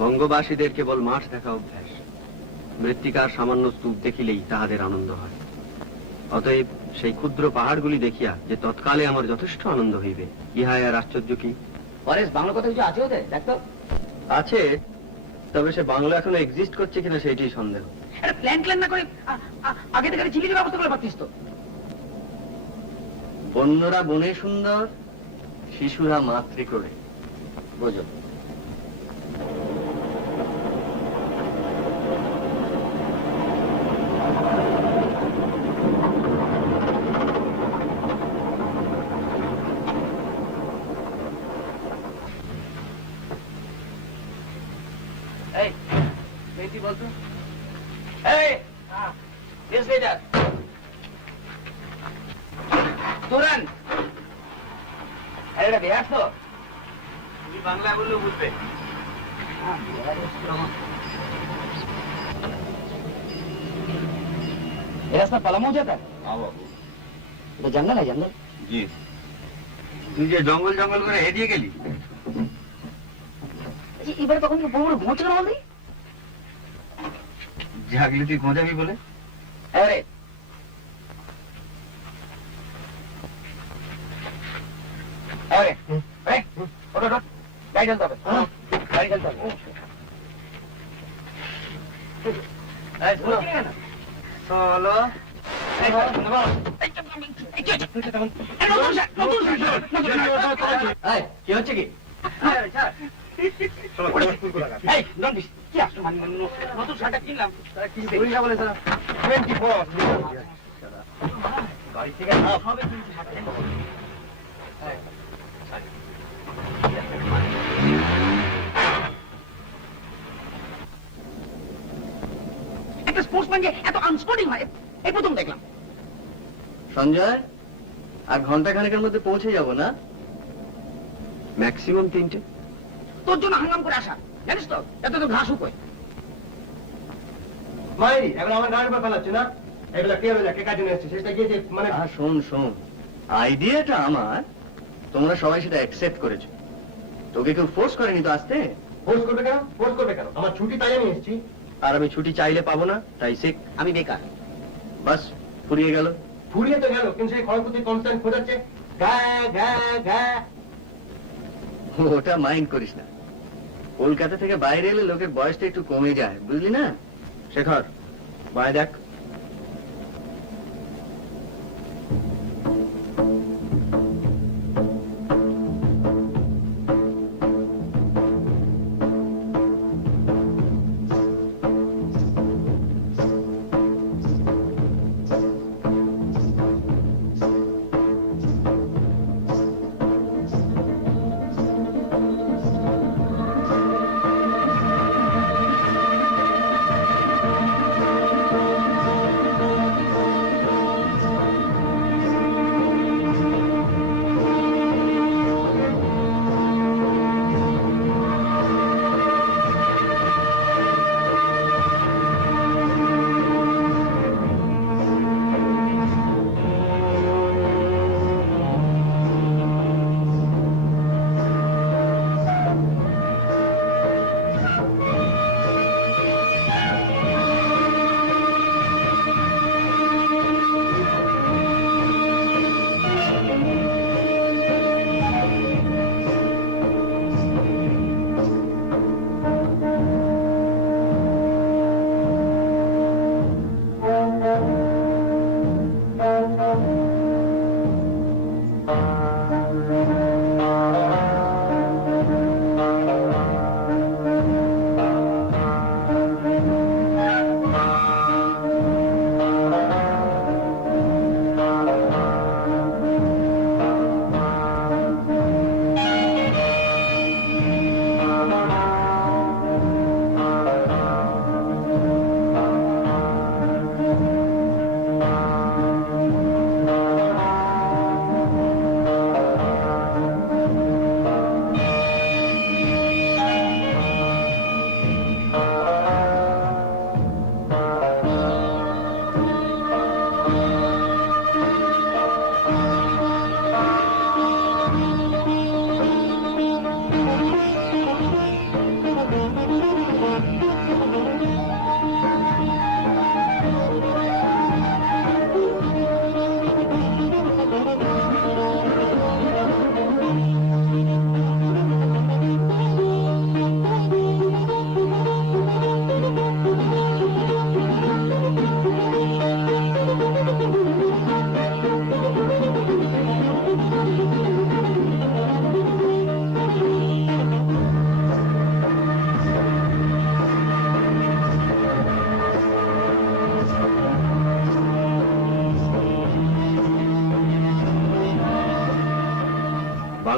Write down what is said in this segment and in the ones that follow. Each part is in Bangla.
বঙ্গবাসীদের কেবল মাঠ দেখা অভ্যাস, মৃত্তিকার সামান্য স্তূপ দেখিলেই তাহাদের আনন্দ হয়। অতএব সেই ক্ষুদ্র পাহাড়গুলি দেখিয়া যে তৎকালে আমার যথেষ্ট আনন্দ হইবে, ইহাই আর আশ্চর্য কি? পরেশ, বাংলা কথা কিছু আছে ওদের? দেখতো আছে, তবে সে বাংলা এখনো এক্সিস্ট করছে কিনা সেইটাই সন্দেহ। প্ল্যান না করে আগে থেকে চিকিৎসা ব্যবস্থা করে পারতিস তো। বন্যরা বনে সুন্দর, শিশুরা মাতৃক্রোড়ে, বোঝো। বলতো তুরান বিহার তো তুমি বাংলা বললেও বুঝবে। রাস্তা পালামো যেটা জঙ্গল है जंगल। জি, তুই যে জঙ্গল জঙ্গল করে হেরিয়ে গেলি, এবার তখন বড় বড় ঘুমোচ্ছে না বললি? জাগলি তুই ঘোঁজাবি বলে। আরে আরে ওটা গাড়ি চলতে হবে, গাড়ি চলতে হবে। চলো কি হচ্ছে কি? নতুন শার্টটা কিনলাম বলে গাড়ি থেকে একটা স্পোর্টসম্যানকে এত আনস্পোর্টিং হয় এই প্রথম দেখলাম। সঞ্জয়, আর ঘন্টা খানেকের মধ্যে পৌঁছে যাব না? ম্যাক্সিমাম 3টে। তোর জন্য হাঙ্গাম করে আসা, জানিস তো এত তো ঘাস উপায়। মাই এখন আমার গাড়ির উপর ফেলাচ্ছে না, এগুলা কে হলো, কে কাজে এসেছে সেটা গিয়েছে মানে। শোন শোন, আইডিয়াটা আমার, তোমরা সবাই সেটা অ্যাকসেপ্ট করেছো, তোকে কেউ ফোর্স করেনি তো আসতে। ফোর্স করবে কেন? ফোর্স করবে কেন? আমার ছুটি তাই আমি এসেছি। আর আমি ছুটি চাইলে পাবো না, তাই শিখ। আমি বেকার। বাস ফুরিয়ে গেল। ফুরিয়ে তো গেল, কিন্তু সেই ক্ষয়ক্ষতি কনস্ট্যান্ট খোঁজাচ্ছে। ওটা মাইন্ড করিস না, কলকাতা থেকে বাইরে এলে লোকের বয়সটা একটু কমে যায়, বুঝলি না? শেখর, বাই দেখ।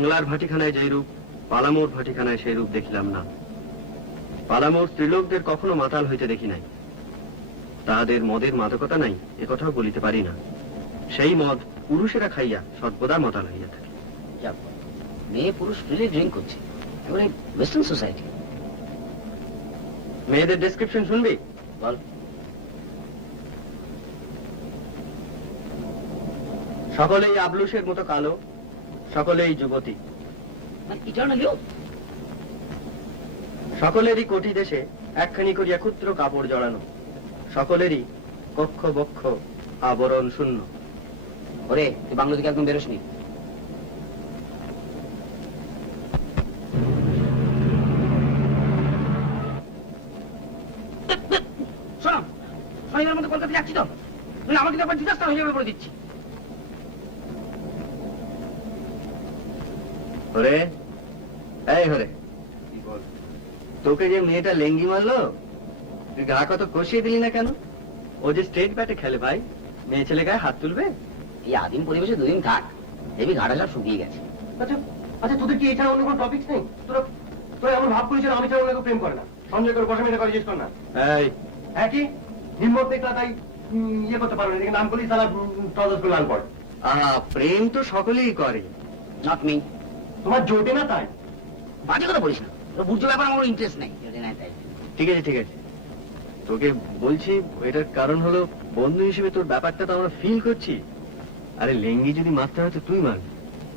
বাংলার ভাটিখানায় যেই রূপ, পালামোর ভাটিখানায় সেই রূপ দেখিলাম না। পালামোর স্ত্রীলোকদের কখনো মাতাল হইতে দেখি নাই। তাহাদের মদের মাদকতা নাই, একথাও বলিতে পারি না। সেই মদ পুরুষেরা খাইয়া সর্বদা মাতাল হইয়া থাকে। মেয়ে পুরুষ ফ্রিলি ড্রিঙ্ক করছে, এবারে ওয়েস্টার্ন সোসাইটি। মেয়েদের ডেসক্রিপশন শুনবি? বল। সকলেই আবলুসের মতো কালো, সকলেই যুবতী, মানে ইটারনালিও সকলেরই কোটি দেশে একখানি করিয়া ক্ষুদ্র কাপড় জড়ানো, সকলেরই কক্ষ বক্ষ আবরণ শূন্য। ওরে তুই বাংলা থেকে একদম বেরোসনি। শোনো, শনিবার মধ্যে কলকাতা যাচ্ছি তো, আমার কিন্তু একবার ডিজাস্টার হয়ে যাবে বলে দিচ্ছি। হরে, এই হরে, তোকে যে মেয়েটা লেঙ্গি মারলো, তুই গা কত কষিয়ে দিলি না কেন? ও যে স্টেট ব্যাটে খেলে ভাই, মেয়ে ছেলে গায়ে হাত তুলবে? এই আদিম পরিবেশে দুদিন থাক, দেখবি ঘাটা সব শুকিয়ে গেছে। আচ্ছা আচ্ছা, তোদের কি এছাড়া অন্য কোনো টপিকস নেই? তোরা তোরা এমন ভাব করিস যেন আমি ছাড়া অন্য কেউ প্রেম করে না। সঞ্জয় করে বসে মেয়েটা করে জিজ্ঞেস কর না। এই একই হিম্মত দেখলা তাই ইয়ে করতে পারো না, এদিকে নাম করি সারা ট্রাউজার করে লাল পড়ে। প্রেম তো সকলেই করে। Not me. তোমার জোটে না তাই। বাজে কথা বলিস না, তোর বুঝতে ব্যাপার আমার ইন্টারেস্ট নেই। তাই ঠিক আছে ঠিক আছে, তোকে বলছি এটার কারণ হলো বন্ধু হিসেবে তোর ব্যাপারটা তো আমরা ফিল করছি। আরে লেঙ্গি যদি মারতে হয় তো তুই মারবি,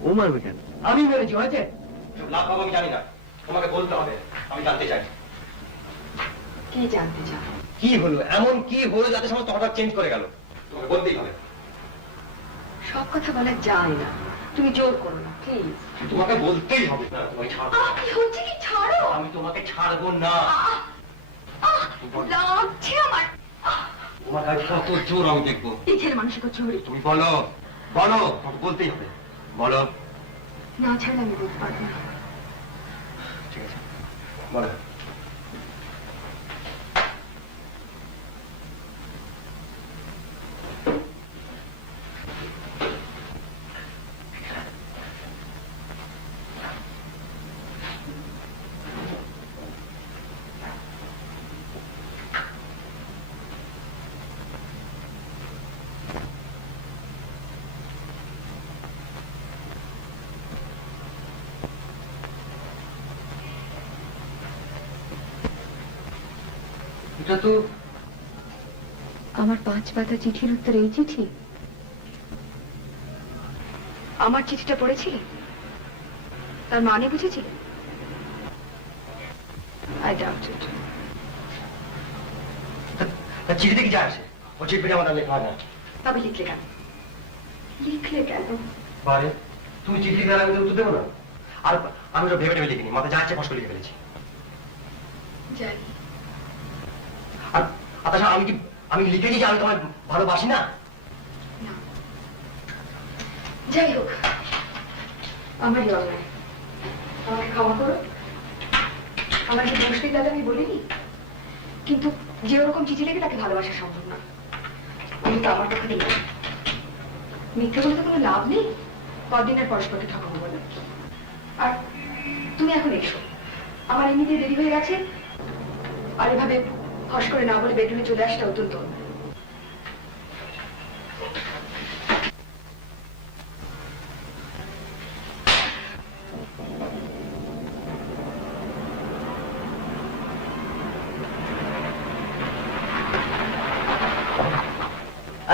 ও মারবে কেন? আমি মেরেছি, হয়েছে? লাভ পাবো আমি জানি না, তোমাকে বলতে হবে, আমি জানতে চাই। কি জানতে চাও? কি হলো, এমন কি হলো যাতে সমস্ত হঠাৎ চেঞ্জ করে গেল? তোমাকে বলতেই হবে। সব কথা বলা যায় না, তুমি জোর করো না প্লিজ। তোমাকে বলতেই হবে। না, তোমাকে ছাড়বো না। কি হচ্ছে কি? ছাড়ো। আমি তোমাকে ছাড়বো না। লাগছে আমার। তোমার কাছে কত জোর আমি দেখবো। এই ছেলে মানুষের চোরি। তুমি বলো, বলো, তোমাকে বলতেই হবে, বলো। না ছাড়লে আমি বলতে পারবো না। ঠিক আছে, বলো। এটা তো আমার 5 পাতা চিঠির উত্তর এই চিঠি? আমার চিঠিটা পড়েছিলে? তার মানে বুঝেছিলে? আই ডাউট ইট। চিঠিতে কি যায় আসে? ও চিঠি আমার লেখা হয় না। তবে লিখলে কেন? লিখলে কেন? বারে তুমি চিঠি লিখে আমি তো উত্তর দেবো না। আর আমি তো ভেবে ভেবে লিখিনি, মাথা যা আছে ফস করে লিখে ফেলেছি। জানি। আর তাছাড়া আমি লিখেছি যে আমি তোমায় ভালোবাসি না। না। যাই হোক, আমারই অন্যায়, আমাকে ক্ষমা করো। আমার যে দোষ নেই দাদা আমি বলিনি, কিন্তু যে ওরকম চিঠি লেগে তাকে ভালোবাসা সম্ভব না। আমি তো আমার পক্ষে দিই না। মিথ্যে বলে তো কোনো লাভ নেই, কদিন আর পরস্পরকে ঠকাবো বলে। আর তুমি এখন এসো, আমার এমনিতে দেরি হয়ে গেছে। আর এভাবে ফস করে না বলে বেডরুমে চলে আসটা অত্যন্ত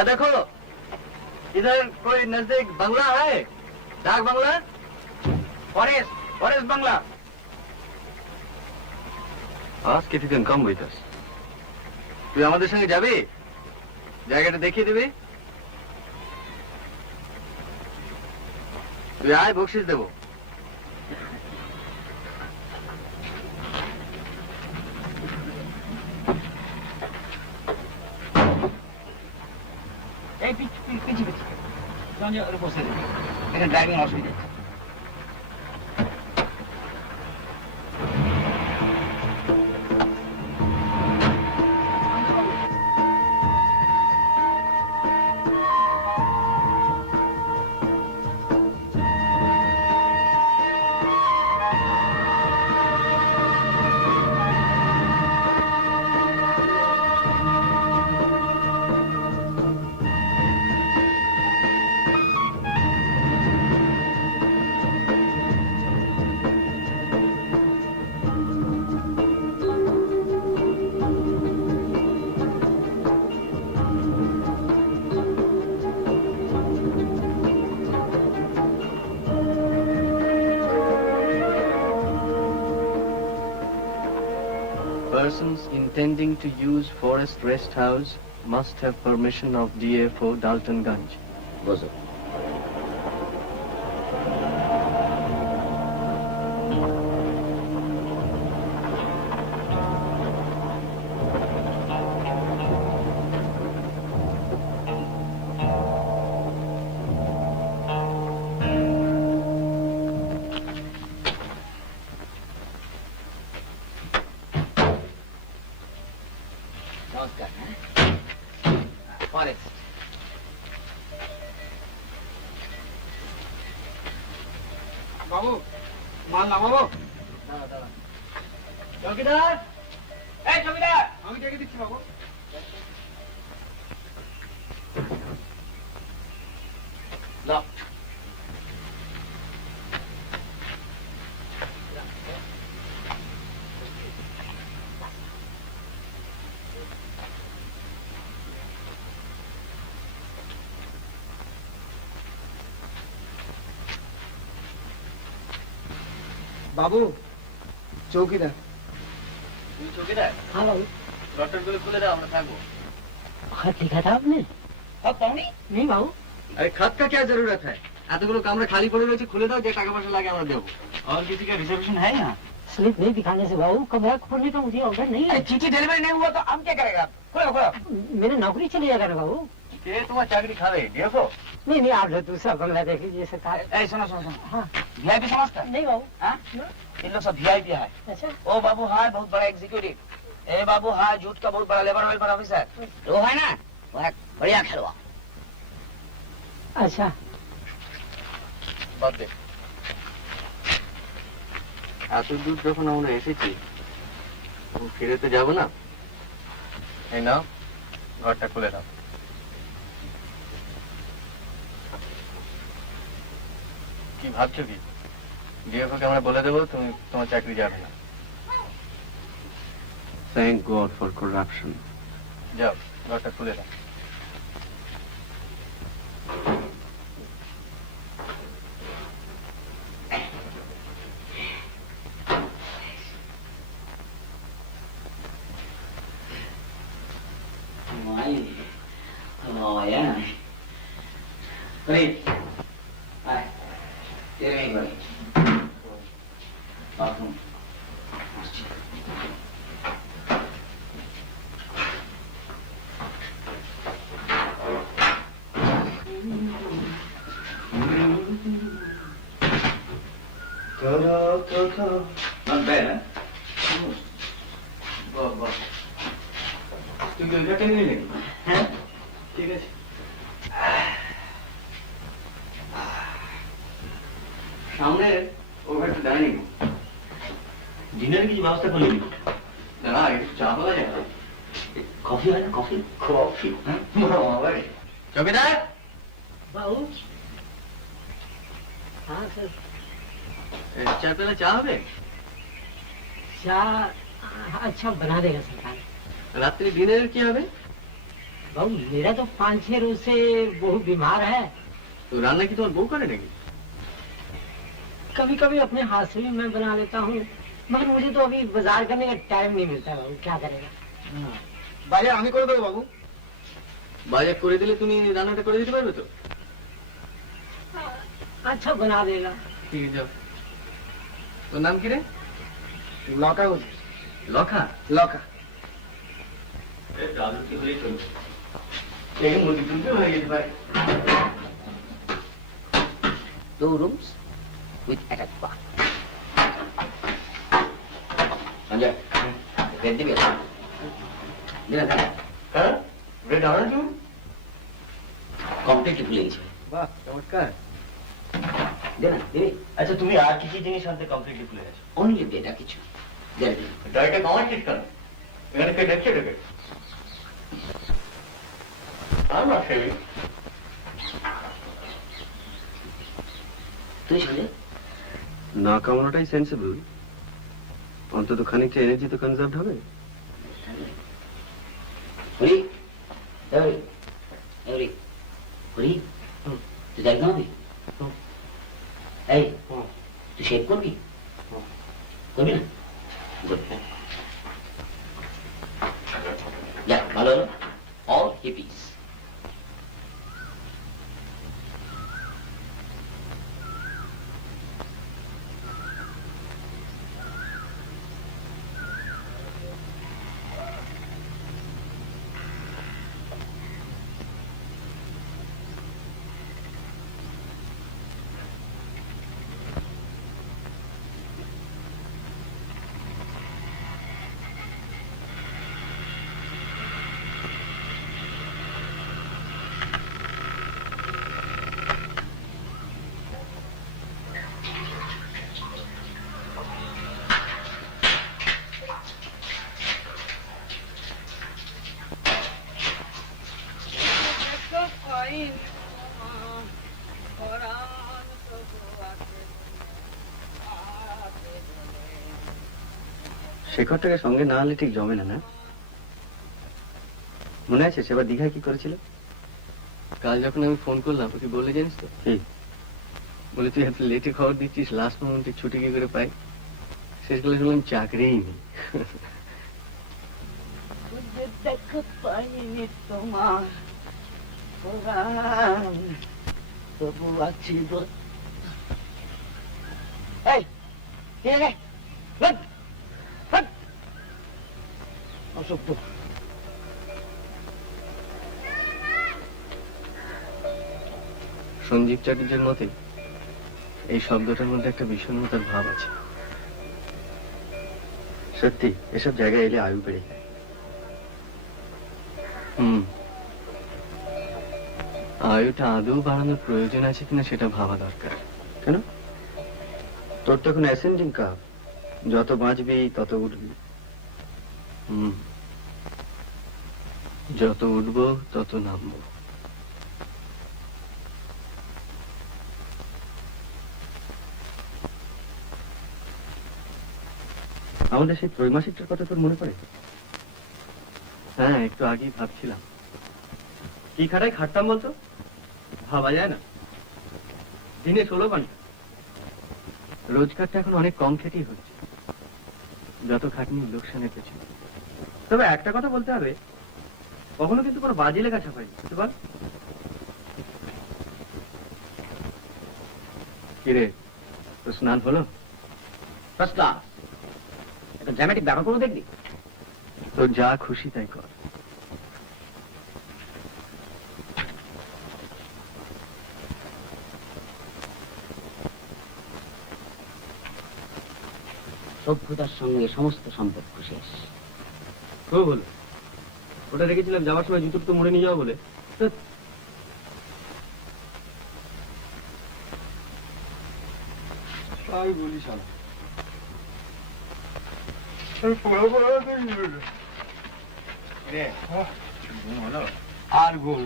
देखो इधर कोई नजदीक बंगला है, डाक बंगला, ফরেস্ট, ফরেস্ট বাংলা। ask if you can come with us. তুই আমাদের সঙ্গে যাবি, জায়গাটা দেখিয়ে দিবি। তুই আয়, বকশিস দেবো। এই পিছি পিছি বসে এখানে ড্রাইভিং অসুবিধা। Persons intending to use Forest Rest House must have permission of DFO Daltonganj. বসো। নমস্কার। ফরেস্ট বাবু মাল নামাবো। চৌকিদার, এই চৌকিদার, আমি ডেকে দিচ্ছি বাবু। লকড। বাবু, চৌকিদার। তুমি চৌকিদার? हाँ बाबू। লকডাউনগুলো খুলে দাও, আমরা থাকবো। खत लिखा था आपने? সব পাওনি? नहीं बाबू। अरे खत का क्या जरूरत है? এতগুলো কামরা খালি পড়ে রয়েছে, খুলে দাও, যে টাকা পয়সা লাগে আমরা দেবো। और किसी का रिजर्वेशन है यहाँ? स्लिप नहीं दिखाने से बाबू कमरा खोलने का मुझे ऑर्डर नहीं है। अरे चिट्ठी डिलीवरी नहीं हुआ तो हम क्या करेगा? खोलो खोलो। मेरी नौकरी चली जाएगा ना बाबू। কে তোমার চাকরি খাবে? ডিএফও? नहीं नहीं, आप जो दूसरा बंगला देख लीजिए सरकार। এই শোনো শোনো শোনো, हाँ वीआईपी समझता है? नहीं बाबू। हाँ? इन लोग सब वीआईपी है। अच्छा ओ बाबू हाय बहुत बड़ा एग्जीक्यूटिव, ए बाबू हाय झूठ का बहुत बड़ा लेबर वेलफेयर ऑफिसर, वो है ना, वो है बढ़िया खेलवा। अच्छा বাদ দে। এত দূর যখন আমরা এসেছি, ফিরে তো যাবো না। এই নাও, ঘরটা খুলে দাও। কি ভাবছো কি? ডিএফওকে আমরা বলে দেবো তুমি তোমার চাকরি যাবে না। Thank God for corruption. যাও, ঘরটা খুলে দাও। Oh, yeah. Great. Hi. Tell me, buddy. Bathroom. Not bad, huh? বাহ বাহ, তুই কি ওইটা টেনে নিলি? হ্যাঁ, ঠিক আছে। সামনে ওভারটা ডাইনিং ডিনারে কিছু ব্যবস্থা করলি? না, একটু চা পাওয়া যায়? কফি হয় না? কফি কফি হ্যাঁ। চৌকিদার, बाबू। हाँ सर। চার পেলা চা হবে? चाय अच्छा बना देगा सरकार। রাত্রে ডিনারের কি হবে? बाबू मेरा तो 5-6 रोज से बहुत बीमार है। তো রান্না কি তোমার বউ করে নাকি? कभी कभी अपने हाथ से भी मैं बना लेता हूँ, मगर मुझे तो अभी बाजार करने का टाइम नहीं मिलता बाबू, क्या करेगा। বাজার আমি করে দেবো বাবু। বাজার করে দিলে তুমি রান্নাটা করে দিতে পারবে তো? अच्छा बना देगा। ঠিক আছে, যাও। তোর নাম কি রে? লকা বুঝি। লখা? লকা। রাজু কি হলেই চলবে। এই মুরগি তুলতে হয়ে যেতে পারে। 2 rooms with attached bath. Sanjay, bed দিবি? দিনা খানা হ্যাঁ, ব্রেড আনার জন্য? কমপ্লিটলি ভুলে গেছি। বাহ, চমৎকার। দিনা দিবি? আচ্ছা তুমি আর কি কি জিনিস আনতে কমপ্লিটলি ভুলে গেছো? অনলি বেটা কিছু দেখবি। ডাইটা কমার ঠিক কেন? এখানে কে দেখছে এটাকে? আমরা সেবি। তুই সঞ্জয়? না কামানোটাই সেন্সিবল। অন্তত খানিকটা এনার্জি তো কনজার্ভ হবে। হরি হরি হরি হরি তুই দাড়ি কামাবি? এই তুই শেভ করবি? করবি না? Good. ভালো অল হিপিস। শেখরটাকে সঙ্গে না হলে ঠিক জমে না, না? মনে আছে সেবার দীঘায় কি করেছিল? কাল যখন আমি ফোন করলাম ওকে বলে জানিস তো কি বলে, তুই এত লেটে খবর দিচ্ছিস, লাস্ট মোমেন্টে ছুটি কি করে পাই? শেষকালে শুনলাম চাকরিই নেই। দেখো পাইনি তোমার পরাণ, তবু আছি এই কে রে? অসভ্য। সঞ্জীব চ্যাটার্জির মতে এই শব্দটার মধ্যে একটা বিষণ্ণতার ভাব আছে। সত্যি এসব জায়গায় এলে আয়ু বেড়ে যায়। আয়ুটা আদৌ বাড়ানোর প্রয়োজন আছে কিনা সেটা ভাবা দরকার। কেন? তোর তো এখন অ্যাসেন্ডিং কাপ, যত বাঁচবি তত উঠবি। যত উঠবো তত নামবো। আমাদের সেই ত্রৈমাসিকটার কথা তোর মনে পড়ে? হ্যাঁ, একটু আগেই ভাবছিলাম কি খাটায় খাটতাম বলতো, ভাবা যায় না। দিনে 16 ঘন্টা, রোজগারটা এখন অনেক কম খেটেই হচ্ছে, যত খাটনি লোকসানের পেছনে। তবে একটা কথা বলতে হবে, কখনো কিন্তু কোনো বাজে লেখা ছাপাইনি, বুঝতে পার? কিরে, তোর স্নান হলো? First class. একটা ড্রামাটিক ব্যাপার করে দেখবি? তোর যা খুশি তাই কর। সভ্যতার সঙ্গে সমস্ত সম্পর্ক শেষ। খুব হলো, ওটা রেখেছিলাম যাওয়ার সময় জুতোর তো মুড়ে নিয়ে যাওয়া বলে। তাই বলি শালা। আর ঘুম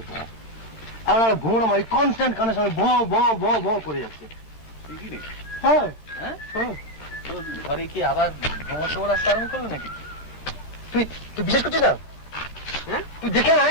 আমার ঘুম আমার কনস্ট্যান্ট কানের সময় ভ করে যাচ্ছে। হ্যাঁ ঘরে কি আবার ঘুমোতে রাস্তা আরম্ভ করলো নাকি? তুই বিশেষ করছিস না? হ্যাঁ তুই দেখে না?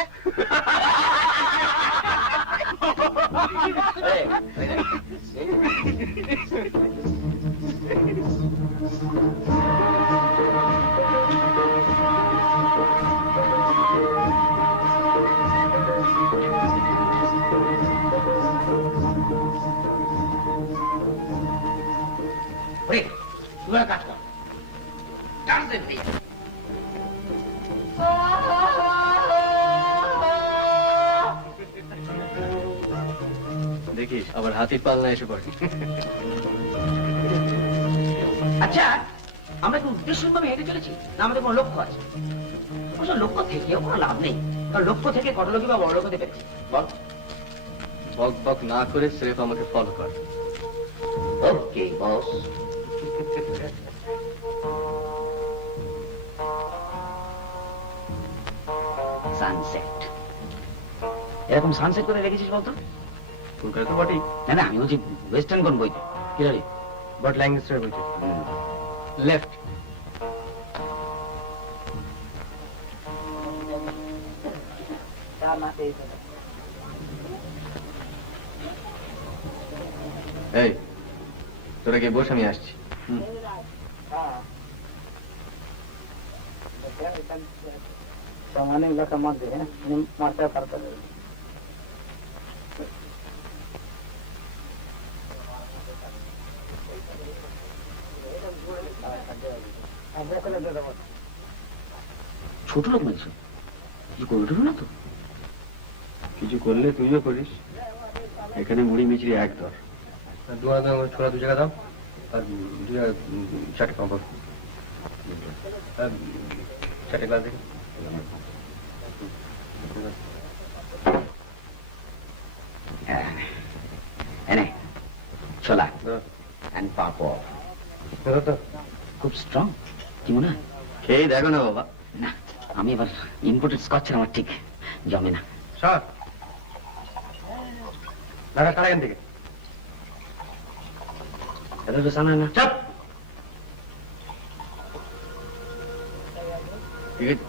তুই কাজ কর, ডান্স দেখবি। দেখিস আবার হাতির পালনা এসে পড়ে। আচ্ছা, আমরা কি উদ্দেশ্যভাবে হেঁটে চলেছি না আমাদের কোনো লক্ষ্য আছে? অবশ্য লক্ষ্য থেকেও কোনো লাভ নেই, কারণ লক্ষ্য থেকে কত লোকই বা বড় লোক হতে পেরেছে বল। বক বক না করে স্রেফ আমাকে ফলো কর। ওকে বস। সানসেট, এরকম সানসেট করে রেখেছিস বলতো? কলকাতা তো বটেই, না না, আমি বলছি ওয়েস্টার্ন কোন বইতে? কি জানি বাট ল্যাঙ্গুয়েজটা বলছে লেফট। এই তোরা গিয়ে বস, আমি আসছি। सामान्य इलाका मत दे माता करता है ছোট লোক মানছো কিছু করবে না তো? কিছু করলে তুইও করিস। এখানে মুড়ি মিচড়ি এক দর। ছোলা 2 টাকা দাও আর 4 পাঁপড় 4 গ্লাস দেখি এনে ছোলা এন্ড পাপড় খুব স্ট্রং কি মনে হয়? খেয়ে দেখো না বাবা। না আমি এবার ইম্পোর্টেড স্কচ আমার ঠিক জমে না। স্যার লাগা কারা এখান থেকে এটা তো সামনে না। চাপ ঠিক আছে।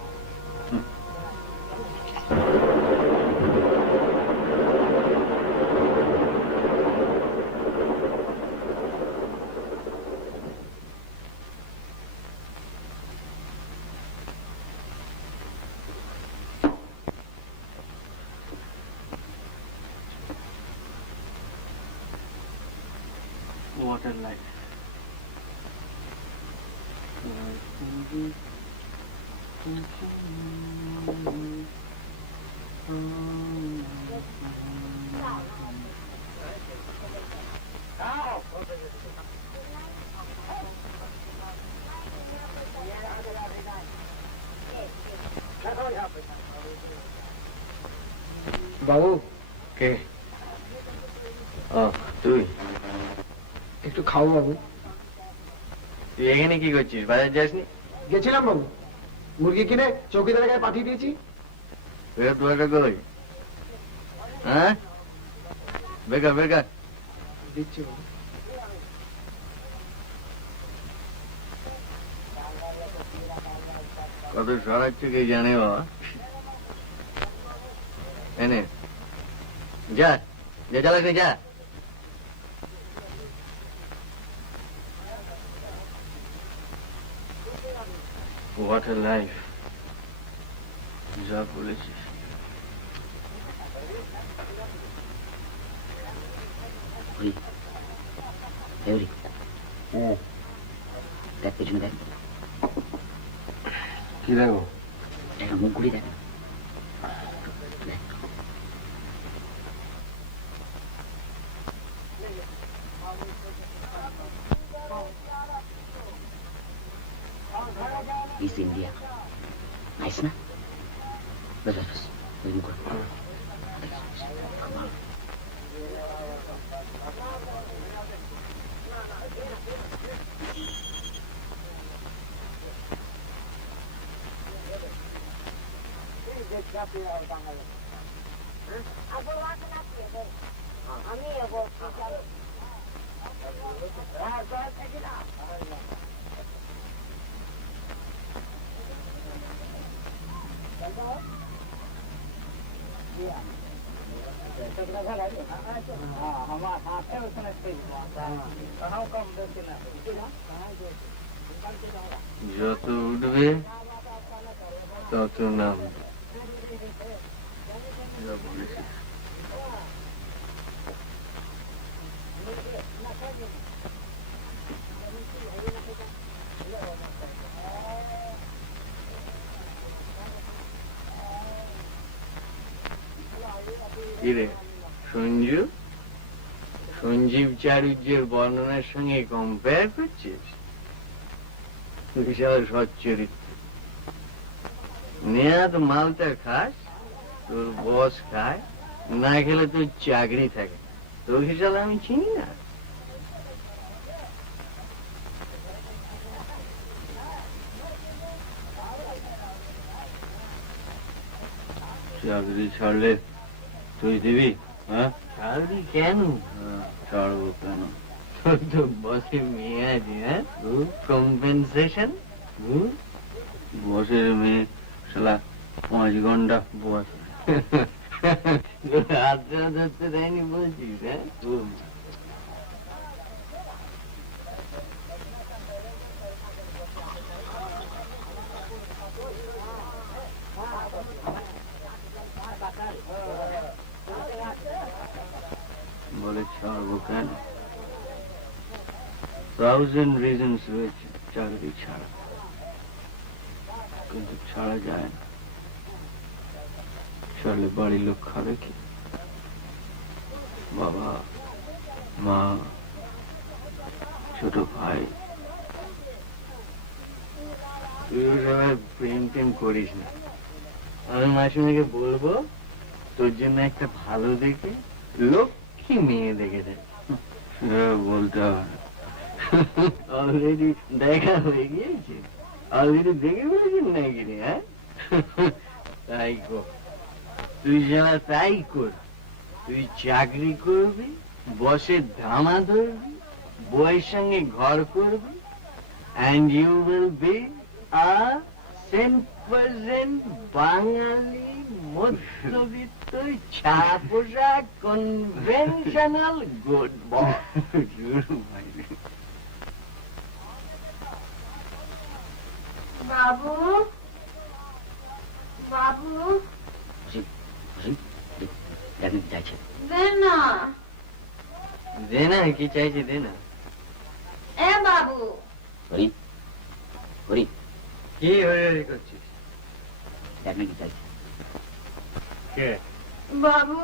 What a life. বাবু কে? ও তুই? একটু খাও বাবু। তুই এখানে কি করছিস? বাজার যাসনি? গেছিলাম বাবু, মুরগি কিনে চৌকিদারের কাছে পাঠিয়ে দিয়েছি। বেকার কই? হ্যাঁ বেকার দিচ্ছি বাবু। কত সরাচ্ছে কে জানে বাবা। এনে যা যা চালাক যা। What a life. যা বলেছিস। দেখ পেছনে দেখ, কি দেখো? একটা মুখ ঘুরি দেখ। East India. Nice na? Bas. Very good. যত উঠবে তত নাম। কিরে সঞ্জু, সঞ্জীব চারুজ্যের বর্ণনার সঙ্গে কম্পেয়ার করছিস? বিশাল সচ্চরিত্র। নেহাত মালটা খাস, তোর বস খায়, না খেলে তোর চাকরি থাকে। তোর হিসাবে আমি চিনি না। চাকরি ছাড়লে তুই দিবি? হ্যাঁ চাকরি কেন ছাড়বো কেন? তোর তো বসে মেয়ে আছে। হ্যাঁ কম্পেনসেশন। বসের মেয়ে শালা 5 ঘন্টা বস হাতটা ধরতে দেয়নি বলছিস? হ্যাঁ বলে ছাড়বো কেন? 1000 রিজনস রয়েছে চাকরি ছাড়া, কিন্তু ছাড়া যায় না। ছাড়লে বাড়ির লোক খাবে কি? বাবা, মা, ছোট ভাই। তুই সবাই প্রেম টেম করিস না। আমি মাসিমাকে বলবো তোর জন্য একটা ভালো দেখে লক্ষ্মী মেয়ে দেখে দেয়। বলতে হবে, অলরেডি দেখা হয়ে গিয়েছে। অলরেডি দেখে বলেছেন নাকি রে? হ্যাঁ, তাই কর তুই, যারা তাই কর। তুই চাকরি করবি, বসের ধামা ধরবি, বউয়ের সঙ্গে ঘর করবি, and you will be a 100% বাঙালি মধ্যবিত্ত ছাড়া পোশাক কনভেনশনাল গুড বয়। বাবু, বাবু, চাইছে দে না। দে না, কি চাইছে দে না। এ বাবু, হরি হরি কি হরি করছিস? দেখ না কি চাইছে। কে? বাবু,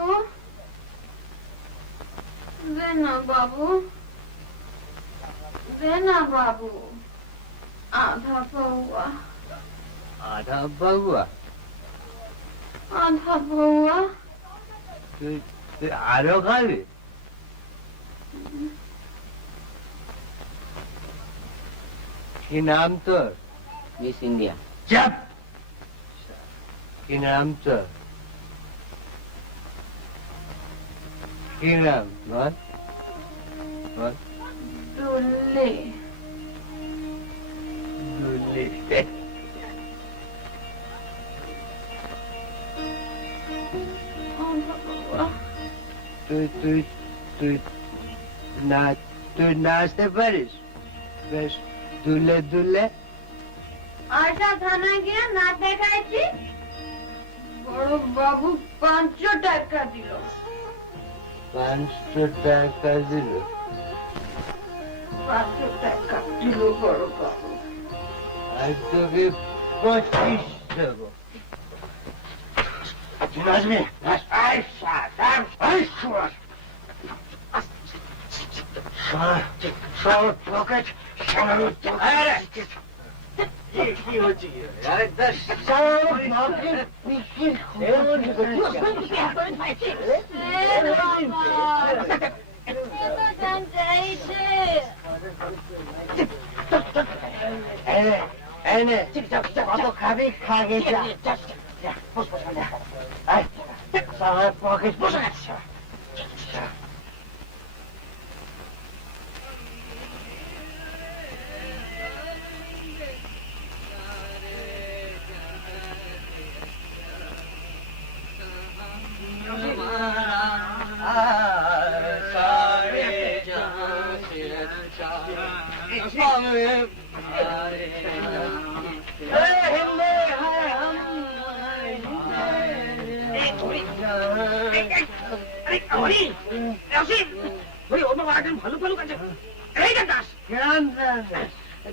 দে না বাবু, দে না বাবু, আধা পৌয়া, আধা বাবুয়া? আধা পৌয়া। তুই আরো খাবি? কি নাম তোর? Miss India. চাপ! কি নাম তোর? কি নাম? বল বল। দুল্লে। দুলি। আধা পৌয়া। তুই তুই তুই তুই নাচতে পারিস? বেশ দুলে দুলে। আশা থানায় গিয়ে নাচ দেখাইছি, বড় বাবু 500 টাকা দিল। 500 টাকা দিল? 500 টাকা দিল বড় বাবু। আর তোকে 25 দেবো। তুই নাচবি? কি হচ্ছে? কত খাবি? খাগে পকেট বসে গেছে।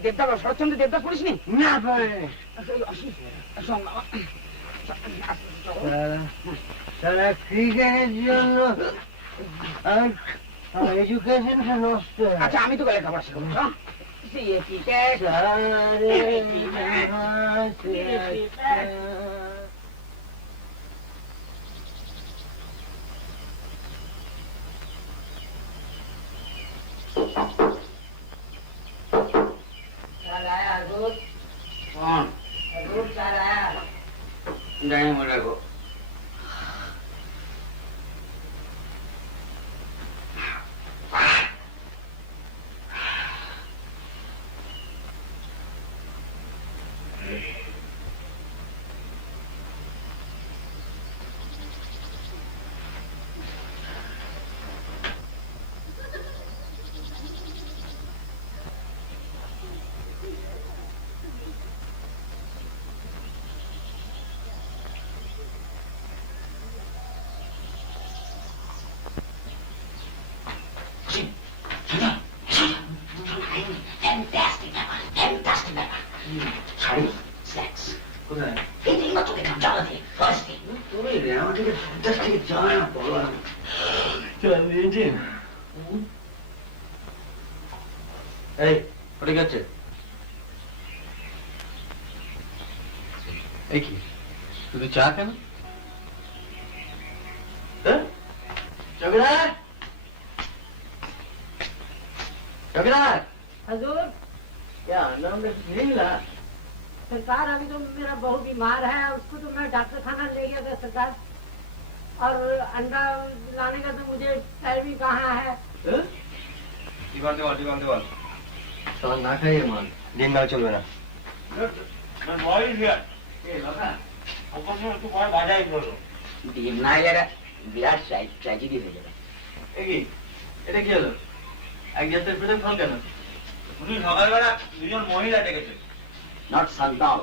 দেবদাস, শরৎচন্দ্র দেবদাস পড়িসনি? না পারে সারা ক্রিকেটের জন্য এডুকেশনটা নষ্ট। আচ্ছা, আমি তো লেখাপড়া শিখবো। জানি মনে রাখো। না চোখে জ্বালা দিয়ে ফার্স্টে তুমি রে আমাকে সন্ত্রাস থেকে যায় না বলো এই ওটা কি হচ্ছে? এই কি শুধু চা কেন? চৌকিদার চৌকিদার हजूर क्या नाम नहीं मिला? सरकार अभी तो मेरा बहू बीमार है, उसको तो मैं डॉक्टर खाना ले गया था सरकार, और अंडा लाने का तो मुझे टाइम ही कहाँ है। दीवार সাল না খাইয়ে মান দিন না চলবে না। ডিম না এলে বিরাট ট্র্যাজেডি হয়ে যাবে। এটা কি হলো? এক জাতের পৃথক ফল কেন? উনি সকালবেলা দুজন মহিলা ডেকেছে। নট সান্তাল।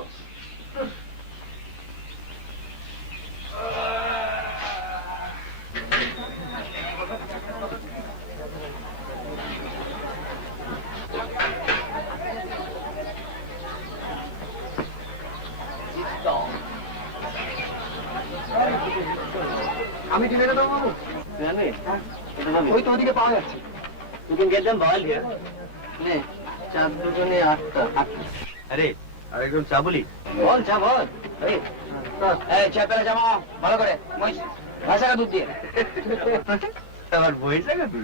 আমি ঢেলে দেবো বাবু। জানি ওই তো ওদিকে পাওয়া যাচ্ছে। You can get them boiled here. নে চার দুজনে আটটা। আরে আর একজন চা বলি। বল চা বল। এই চা পেলে জামা ভালো করে মহিষ ভাষাটা দুধ দিয়ে। আমার বই জায়গা তুই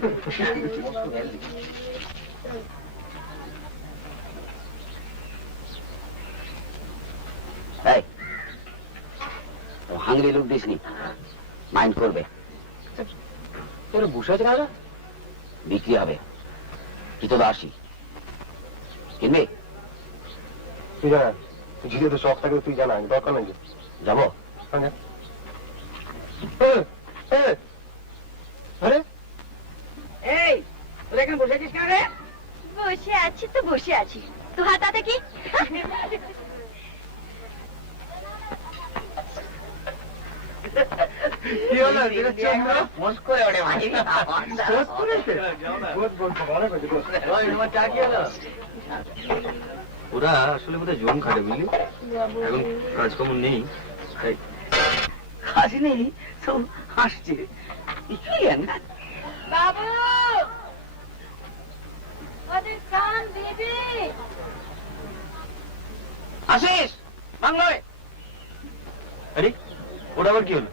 এই হাঙ্গরি লুক দিসনি, মাইন্ড করবে। তোর বসে আছে না বিক্রি হবে, কি তো আসি কিনবে? তুই জানা ঝিলে তো শখ থাকে, তুই জানা দরকার নেই। যাবো আরে এই তোর এখানে বসে আছিস কেন রে? বসে আছি তো বসে আছি, তো হাতাতে কি? কি হলো? মোস করে ওঠে ভাই। চা কি হলো? ওরা আসলে বোধহয় জম খাটে বুঝলি, এখন কাজকর্ম নেই তাই। হাসি নেই সব হাসছে। বাবু ওদের কান দিবি? আসিস বাংলায় আরে ওটা আবার কি হলো?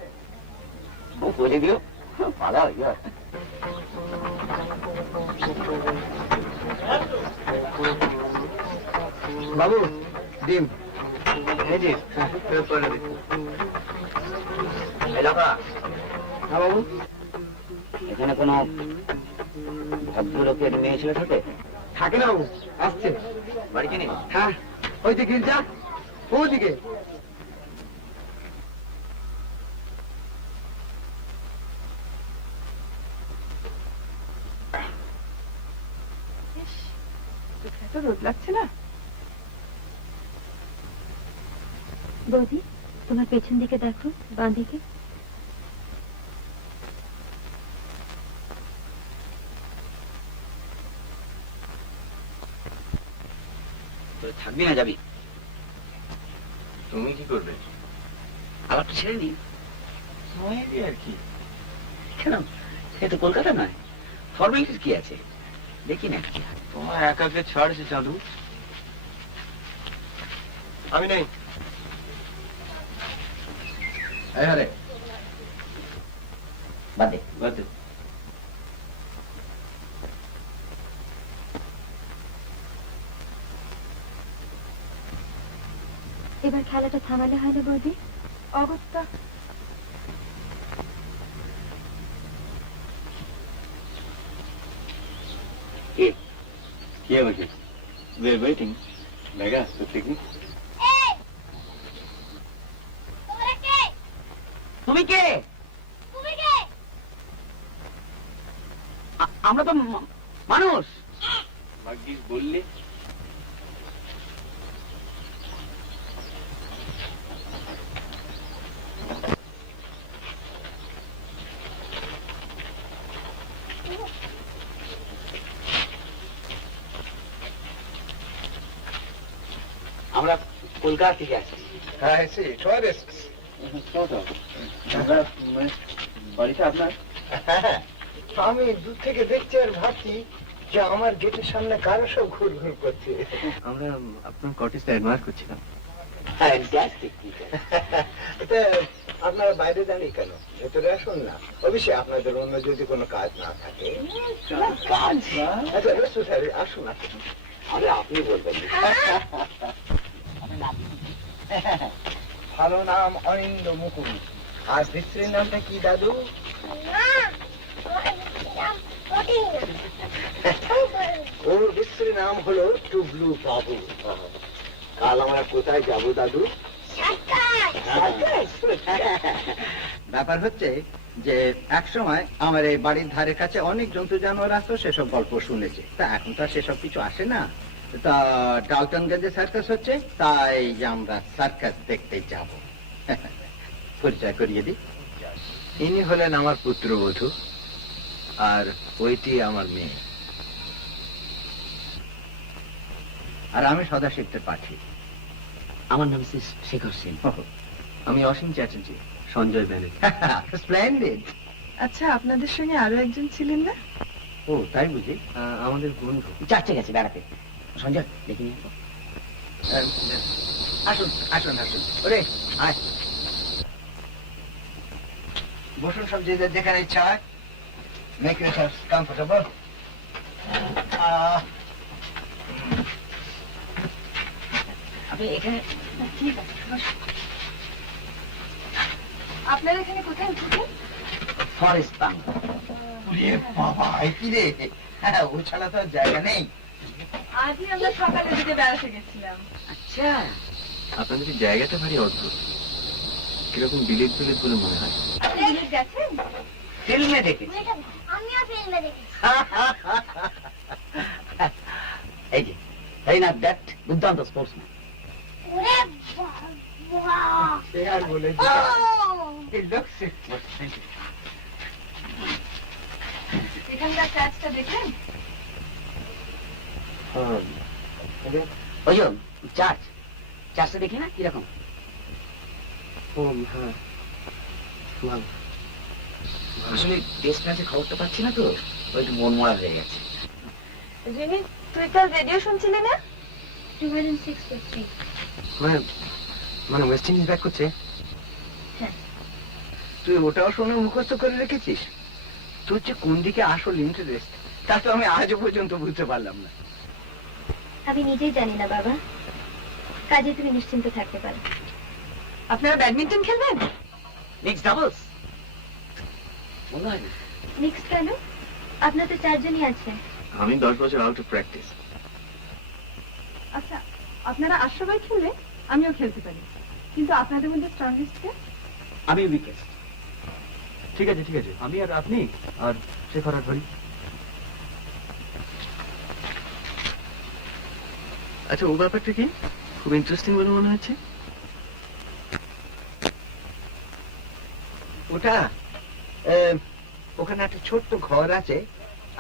বলে দিও পালা হয়ে যায়। বাবু ডিম এই যে পরে দে। এই লোকা, হ্যাঁ বাবু। এখানে কোনো ভদ্রলোকের মেয়ে ছেলে থাকে? থাকে না বাবু, আসছে। বাড়িতে নেই? হ্যাঁ ওই দিকে যা, ওদিকে। রোদ লাগছে না বৌদি? তোমার পেছন দিকে দেখো, বাঁ দিকে। থাকবি না যাবি? তুমি কি করবে? আবার তো ছেড়ে নি আর কি কেন? সে তো কলকাতা নয়, ফর্মালিটিস কি আছে দেখি না। তোমার একাকে ছাড়ছে চাঁদু। আমি নেই। আরে বাদে বাদে। এবার খেলাটা থামালে হয় না বৌদি? অগত্যা কি হবে? We are waiting. Mega, তো দেখি। তুমি কে? আমরা তো মানুষ। ভাগ্যিস বললে। আমরা কলকাতা থেকে আসছি। I see. Tourists. বাড়িটা আপনার? আমি দূর থেকে দেখছি আর ভাবছি যে আমার গেটের সামনে কারো সব ঘুরঘুর করছে। আমরা আপনার কটেজটা অ্যাডমায়ার করছিলাম। এটা আপনারা বাইরে দাঁড়িয়ে কেন? ভেতরে আসুন না। অবশ্যই আপনাদের অন্য যদি কোনো কাজ না থাকে। আচ্ছা রসু স্যার আসুন আসুন। আরে আপনি বলবেন। ভালো নাম অনিন্দ মুকুল। আর স্ত্রীর নামটা কি দাদু? ওর স্ত্রীর নাম হলো টুবলু বাবু। কাল আমরা কোথায় যাব দাদু? ব্যাপার হচ্ছে যে এক সময় আমার এই বাড়ির ধারে কাছে অনেক জন্তু জানোয়ার আসতো, সেসব গল্প শুনেছে। তা এখন তো আর সেসব কিছু আসে না। তা ডালটনগঞ্জে সার্কাস হচ্ছে, তাই আমরা সার্কাস দেখতে যাব। পরিচয় করিয়ে দিই, ইনি হলেন আমার পুত্রবধূ আর ওইটি আমার মেয়ে। আর আমি সদাশিবদের পাঠি। আমার নাম শেখর সেন। আমি অসীম চ্যাটার্জি, সঞ্জয় ব্যানার্জি। স্প্লেন্ডিড। আচ্ছা, আপনাদের সঙ্গে আরো একজন ছিলেন না? ও তাই বুঝি? আমাদের বন্ধু। চার্চে গেছে বেড়াতে। সঞ্জয় দেখে নিয়ে আসবো। আসুন আসুন আসুন। ওরে আয়, বসুন সব যে যার যেখানে ইচ্ছা হয়। Make yourself comfortable. আপনি এখানে ঠিক আছে, বসো। আপনারা এখানে কোথায় উঠেছেন? ফরেস্ট বাংলা। ওরে বাবা, এই কি রে? হ্যাঁ, ও ছাড়া তো আর জায়গা নেই। আজই আমরা সকালে দিকে বেড়াতে গেছিলাম। আচ্ছা, আপনাদের এই জায়গাটা ভারী অদ্ভুত, কিরকম বিলেত বিলেত বলে মনে হয়। আপনি বিলেত গেছেন? ফিল্মে দেখেছি। আমিও ফিল্মে দেখেছি। এই যে এই না দ্যাট দুর্দান্ত স্পোর্টসম্যান। ওরে বাবা! সে আর বলে ও! It looks it. এখানকার কাজটা দেখলেন? ওই যে চার্চ, চার্চটা দেখি না কিরকম? ও হ্যাঁ, ভালো। আসলে টেস্ট ম্যাচের খবরটা পাচ্ছি না তো, ওই একটু মন মরা হয়ে গেছে। জিনি, তুই কাল রেডিও শুনছিলি না? 206.3 মানে ওয়েস্ট ইন্ডিজ ব্যাক করছে। তুই ওটাও শুনে মুখস্থ করে রেখেছিস? তোর যে কোন দিকে আসল ইন্টারেস্ট তা তো আমি আজও পর্যন্ত বুঝতে পারলাম না। আমি নিজেই জানি না বাবা, কাজে তুমি নিশ্চিন্ত থাকতে পারো। আপনারা ব্যাডমিন্টন খেলবেন? মিক্স ডাবলস মনে হয় না। নেক্সট কেন? আপনার তো 4 জনই আছেন। আমি 10 বছর আউট অফ প্র্যাকটিস। আচ্ছা, আপনারা 8 সবাই খেললে আমিও খেলতে পারি, কিন্তু আপনাদের মধ্যে স্ট্রংগেস্ট কে? আমি উইকেট। ঠিক আছে ঠিক আছে, আমি আর আপনি আর শেখর আর ধরি। আচ্ছা, ও ব্যাপারটা কি খুব ইন্টারেস্টিং বলে মনে হচ্ছে। ওটা ওখানে একটা ছোট্ট ঘর আছে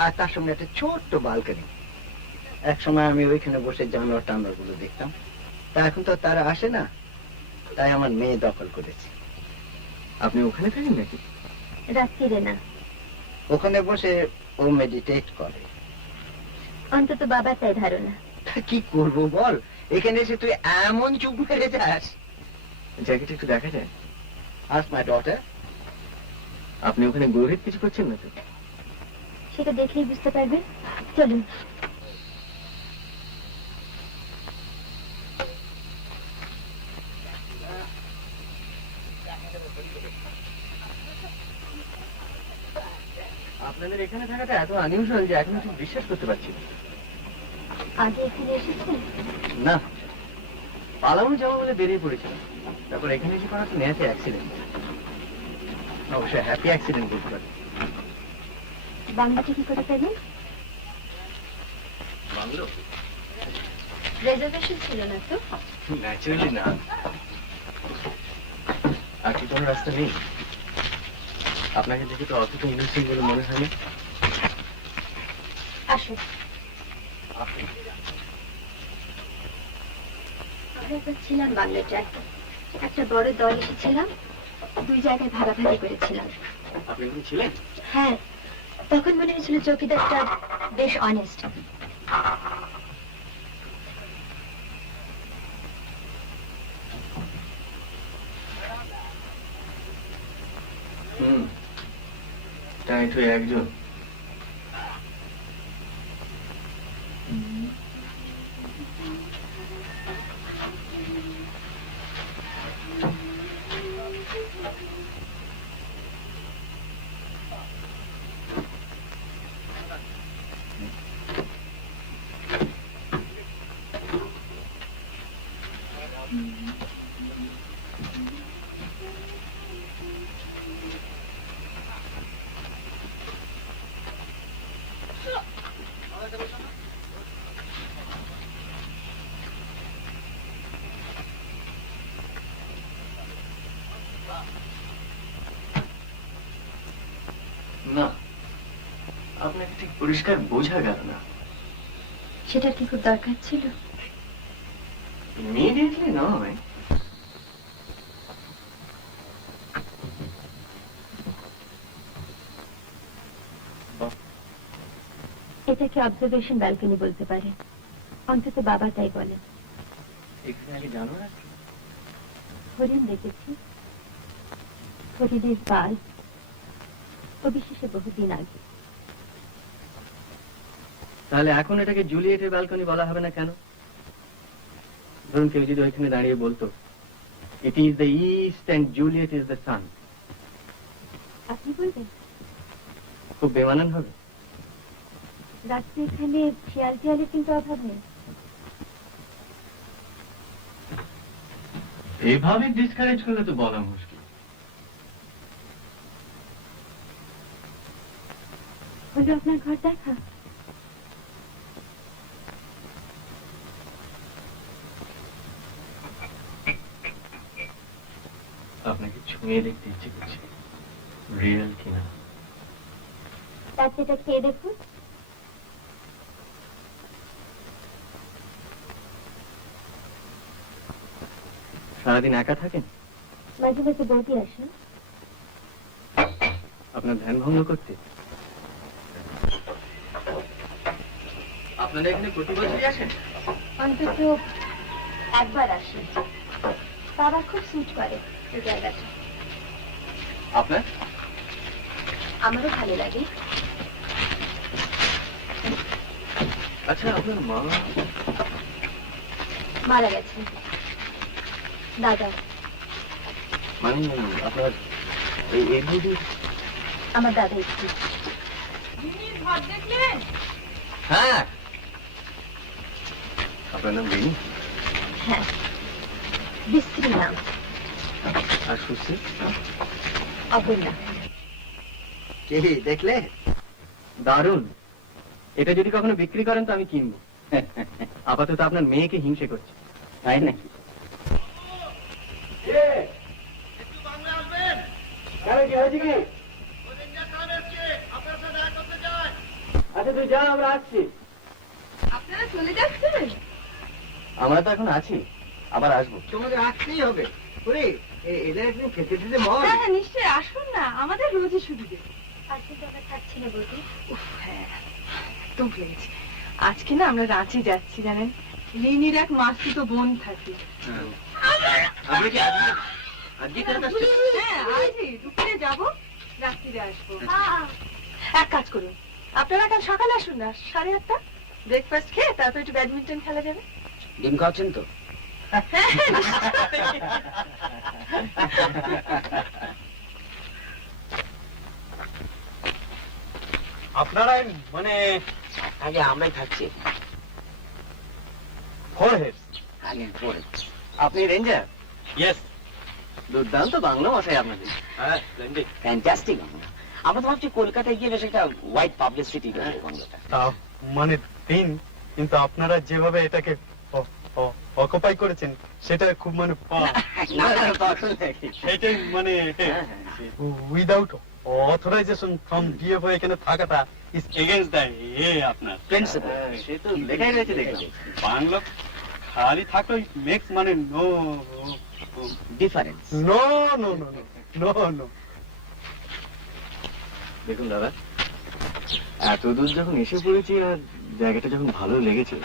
আর তার সঙ্গে একটা ছোট্ট বালকনি। এক সময় আমি ওইখানে বসে জানোয়ার টানোয়ার গুলো দেখতাম। তা এখন তো তারা আসে না, তাই আমার মেয়ে দখল করেছে। আপনি ওখানে থাকেন নাকি? রাত্রিরে না, ওখানে বসে ও মেডিটেট করে। অন্তত বাবার তাই ধারণা। কি করবো বল, এখানে এসে তুই এমন চুপ মেরে যাস। জায়গাটা একটু দেখা যায়? আস মাই ডটার। আপনি ওখানে গৌরীর কিছু করছেন না তো? সেটা দেখলেই বুঝতে পারবেন। চলুন। আপনাদের এখানে থাকাটা এত আনইউজুয়াল যে এখন ঠিক বিশ্বাস করতে পারছি না। আগে এখানে এসেছেন? না, পালানো যাবো বলে বেরিয়ে পড়েছিলাম, তারপর এখানে এসে করা তো নেহাতে অ্যাক্সিডেন্ট। অবশ্যই হ্যাপি অ্যাক্সিডেন্ট বলতে পারি। বাংলাটা কি করে পেলেন? বাংলো? রেজার্ভেশন ছিল না তো? ন্যাচারালি না। আর কি কোনো রাস্তা নেই? আপনাকে দেখে তো অতটা ইনোসেন্ট বলে মনে হয় না। আসুন। আপনি আমরা একবার ছিলাম বাংলাটায়, একটা বড় দল এসেছিলাম, 2 জায়গায় ভাগাভাগি করেছিলাম। আপনি কি ছিলেন? হ্যাঁ, তখন মনে হয়েছিল চৌকিদারটা বেশ অনেস্ট। টাইট হয়ে একজন। না, আপনাকে ঠিক পরিষ্কার বোঝা গেল না। সেটার কি খুব দরকার ছিল? ইমিডিয়েটলি নয়। এটাকে অবজারভেশন ব্যালকনি বলতে পারে, অন্তত বাবা তাই বলে। এখানে আগে জানো না? হরিণ দেখেছি, হরিণের পাল, অবিশেষে বহুদিন আগে। তাহলে এখন এটাকে জুলিয়েটের ব্যালকনি বলা হবে না কেন? ধরুন কেউ যদি ওইখানে দাঁড়িয়ে বলতো, it is the east and Juliet is the sun, আপনি বলবেন? খুব বেমানান হবে। রাত্রে এখানে শিয়াল টিয়ালের কিন্তু অভাব নেই। এভাবে ডিসকারেজ করলে তো বলা মুশকিল। হলো আপনার ঘর দেখা? আপনাকে ছুঁয়ে দেখতে ইচ্ছে করছে, রিয়েল কিনা। তার সেটা খেয়ে দেখুন। সারাদিন একা থাকেন? মাঝে মাঝে বৌদি আসেন। আপনার ধ্যান ভঙ্গ করতে? আপনারা এখানে প্রতি বছরই আসেন? অন্তত একবার আসেন। বাবা খুব সুট করে এই জায়গাটা। আপনার? আমারও ভালো লাগে। আচ্ছা, আপনার মা মারা গেছেন। দাদা মানে আপনার এই বুঝি? আমার দাদা একটু। ঘর দেখলেন? হ্যাঁ। আপনার নাম রিনি? হ্যাঁ, বিশ্রী নাম। আর সুশ্রী? অপর্ণা। কি দেখলে? দারুণ। এটা যদি কখনো বিক্রি করেন তো আমি কিনবো। আপাতত আপনার মেয়েকে হিংসে করছে। তাই নাকি? আচ্ছা তুই যা, আমরা আসছি। আপনারা চলে যাচ্ছেন? আমরা তো এখন আছি, আবার আসবো। তোমাদের আসতেই হবে। ওরে, এদের একদিন খেতে দিতে মন। হ্যাঁ হ্যাঁ, নিশ্চয়ই আসুন না, আমাদের রোজই সুবিধে। আজকে দাদা থাকছি না বৌদি। উফ, হ্যাঁ একদম ভেবেছি। আজকে না আমরা রাঁচি যাচ্ছি জানেন, রিনির এক মাসতুতো বোন থাকে। আমরা কি আজকে কেন আসছি? হ্যাঁ, আজই দুপুরে যাবো, রাত্রিরে আসবো। এক কাজ করুন, আপনারা কাল সকালে আসুন না, 8:30। ব্রেকফাস্ট খেয়ে তারপর একটু ব্যাডমিন্টন খেলা যাবে। ডিম খাওয়াচ্ছেন তো? আপনারাই মানে আগে আমরাই থাকছি। আগে পরে। আপনি রেঞ্জার? ইয়েস। দুর্দান্ত বাংলা ভাষায় আপনাদের। হ্যাঁ, রেন্ডি। ফ্যান্টাস্টিক। আমরা তো ভাবছি কলকাতায় গিয়ে বেশ একটা হোয়াইট পাবলিসিটি করবো বাংলাটা। মানে দিন, কিন্তু আপনারা যেভাবে এটাকে অকুপাই করেছেন সেটা খুব মানে সেটাই মানে উইদাউট অথরাইজেশন ফ্রম ডিএফও এখানে থাকাটা ইজ এগেইনস্ট দ্য আপনার প্রিন্সিপাল। সে তো লেখাই রয়েছে দেখলাম। বাংলা খালি থাকলে মেক্স মানে no difference. No no no no no. দেখুন দাদা, এত দূর যখন এসে পড়েছি আর জায়গাটা যখন ভালো লেগেছে,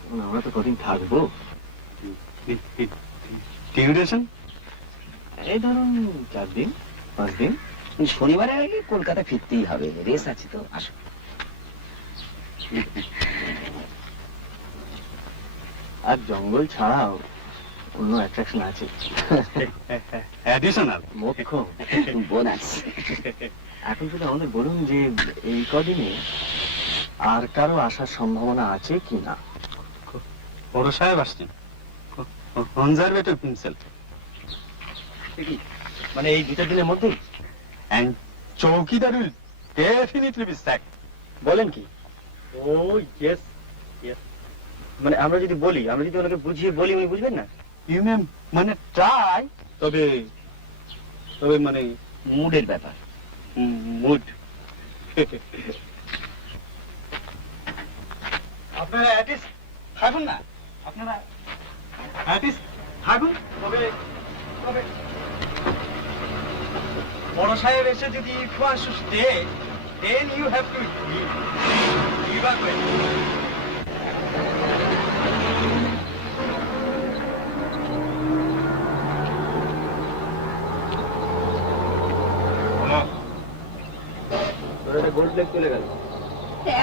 তখন আমরা তো কদিন থাকবো। ডিউরেশন এই ধরুন 4 দিন 5 দিন। শনিবারের আগে কলকাতা ফিরতেই হবে, রেস আছে তো। আসো। আর জঙ্গল ছাড়াও অন্য অ্যাট্রাকশন আছে, অ্যাডিশনাল মোক্ষম। বোনাস। এখন শুধু আমাদের বলুন যে এই কদিনে আর কারো আসার সম্ভাবনা আছে কি না? বড় সাহেব আসছেন, কনজারভেটিভ হিমসেলফ, মানে এই 2-4 দিনের মধ্যেই? and চৌকিদার will definitely be sacked. বলেন কি? ও ইয়েস ইয়েস। মানে আমরা যদি ওনাকে বুঝিয়ে বলি, উনি বুঝবেন না? You may মানে ট্রাই, তবে মানে মুডের ব্যাপার। মুড। আপনারা অ্যাটিস্ট থাকুন না, আপনারা অ্যাটিস্ট থাকুন, তবে বড় সাহেব এসে যদি if you want to stay, then you have to leave. Leave up with. তোর একটা গোল্ড প্লেট চলে গেল।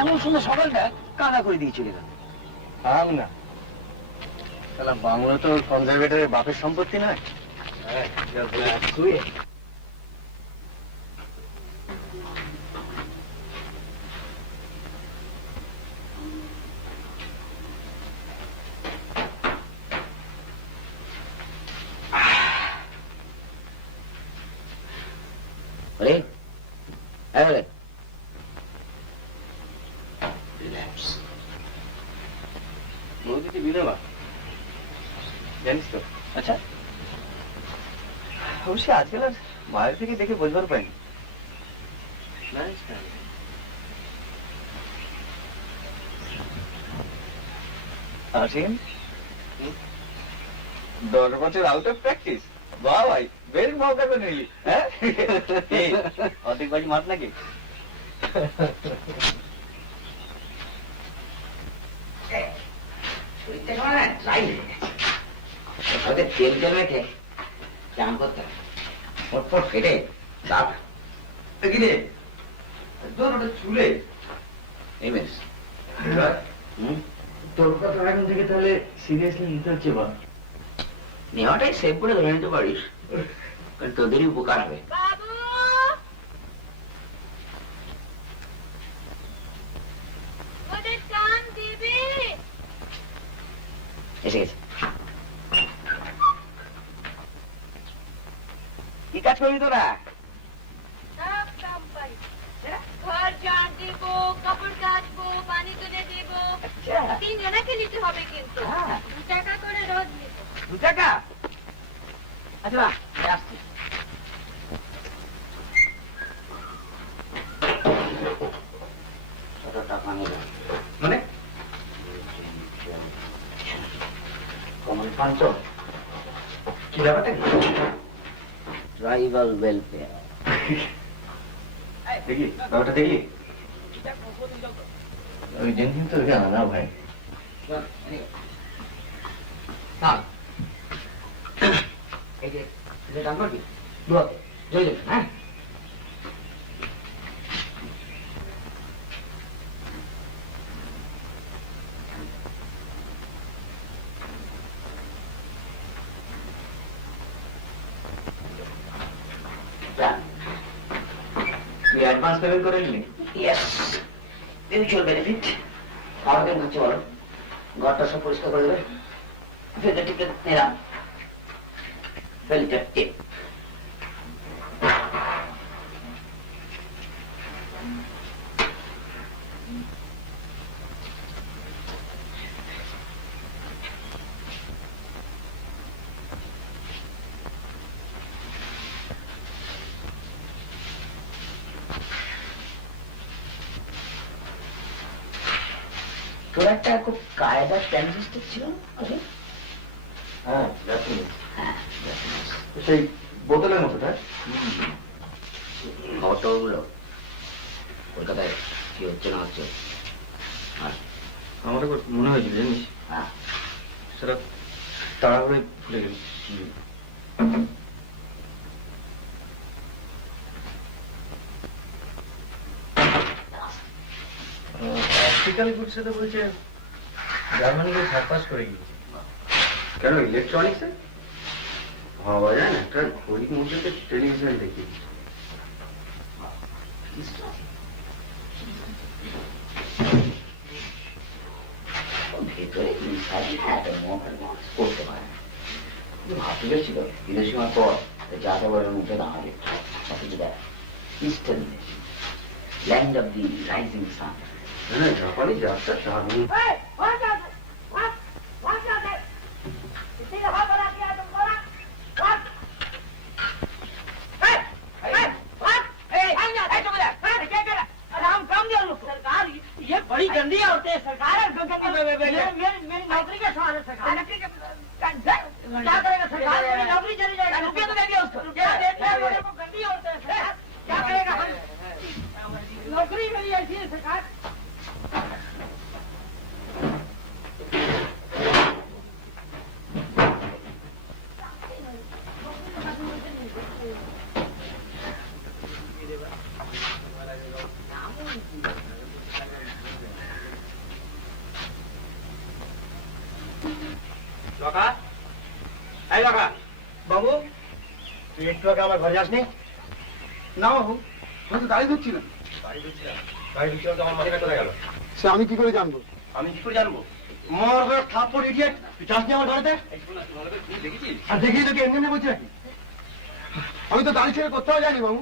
এমন সুন্দর সকালটা কাদা করে দিয়ে চলে গেল। থাম না, তাহলে বাংলা তো কনজারভেটরের বাপের সম্পত্তি নয়। বলে বলে নদীতে বিধবা, জানিস তো? আচ্ছা, অবশ্যই আজকাল আর বাইরে থেকে দেখে বোঝবার পাইনি। আসেন 10 বছর আউট অফ প্র্যাকটিস। বাহ ভাই, বেশ মজা করে নিলি। হ্যাঁ, অর্ধেক বাজি মার নাকি? শরীরটা কেমন না ট্রাই ওদের তেল তেল রেখে চান করতে হবে, ফটফট কেটে দাঁত কি রে তোর ওটা চুলে? এই বেশ। তোর কথা এখন থেকে তাহলে সিরিয়াসলি নিতে হচ্ছে। বা নেওয়াটাই সেভ করে ধরে নিতে পারিস, কারণ তোদেরই উপকার হবে। বাবু, ওদের কান দিবি? এসে গেছে। কি কাজ করবি তোরা? সব কাম পারি। ঘর ঝাড় দিব, কাপড় কাচবো, পানি তুলে দিব। আচ্ছা 3 জনাকে নিতে হবে কিন্তু। হ্যাঁ। 2 টাকা করে রোজ নিব। 2 টাকা? আচ্ছা বাহ, আসছি। কত টাকা নেবে? মানে কমন ফান্ড কি ব্যাপারটা? Tribal welfare. দেখি ব্যাপারটা দেখি। ওই জেনকিন তো জানা না ভাই। এই যে টান করবি দুয়াতে জয় জয়। হ্যাঁ তুই অ্যাডভান্স পেমেন্ট করে নিলি? Yes, mutual benefit. আরো কেন হচ্ছে বলো? ঘরটা সব পরিষ্কার করে দেবে, ফেলে টিপে নিলাম, ফেলিটা টিপ। তোর একটা খুব কায়দার ট্রানজিস্টার ছিল না? হ্যাঁ, হ্যাঁ সেই বোতলের মতো তাই? খবর টবরগুলো কলকাতায় কি হচ্ছে না হচ্ছে? আমার একবার মনে হয়েছিল জানিস, হ্যাঁ, সেটা তাড়াহুড়োয় ভুলে গেল। অপটিক্যাল গুডসে তো বলছে জার্মানি গিয়ে সার্পাস করে গিয়েছে। কেন ইলেকট্রনিক্সে ভাবা যায় না? একটা ঘড়ির মধ্যে টেলিভিশন দেখি। ভেতরে করতে পারে না। ভাবতে গেছিল বিদেশি হওয়ার পর যাতে বলে মুখে দাঁড়াবে অথচ দেখ ইস্টার্ন দেশ, land of the rising sun. হ্যাঁ, জাপানি যাত্রা দারুণ। सरकार ये बड़ी गंदी औरतें हैं सरकार। मेरी नौकरी का सवाल है सरकार। क्या करेगा सरकार? मेरी नौकरी चली जाएगी। रुपया तो दे दिया उसको। रुपया देते हैं मेरे को। गंदी औरतें हैं सरकार, क्या करेगा? नौकरी मेरी ऐसी है सरकार। বাবু তুই একটু আগে আমার ঘরে যাসনি? না বাবু, আমি তো গাড়ি ধুচ্ছিলাম। গাড়ি ধুচ্ছিলাম তো আমার মালিকা চলে গেল। সে আমি কি করে জানবো? আমি কি করে জানবো? মর থাপ্পড় ইডিয়েট, তুই যাসনি আমার ঘরেতে? আর দেখি তোকে এমনি এমনি বলছি নাকি? আমি তো গাড়ি ছেড়ে কোথাও যাইনি বাবু।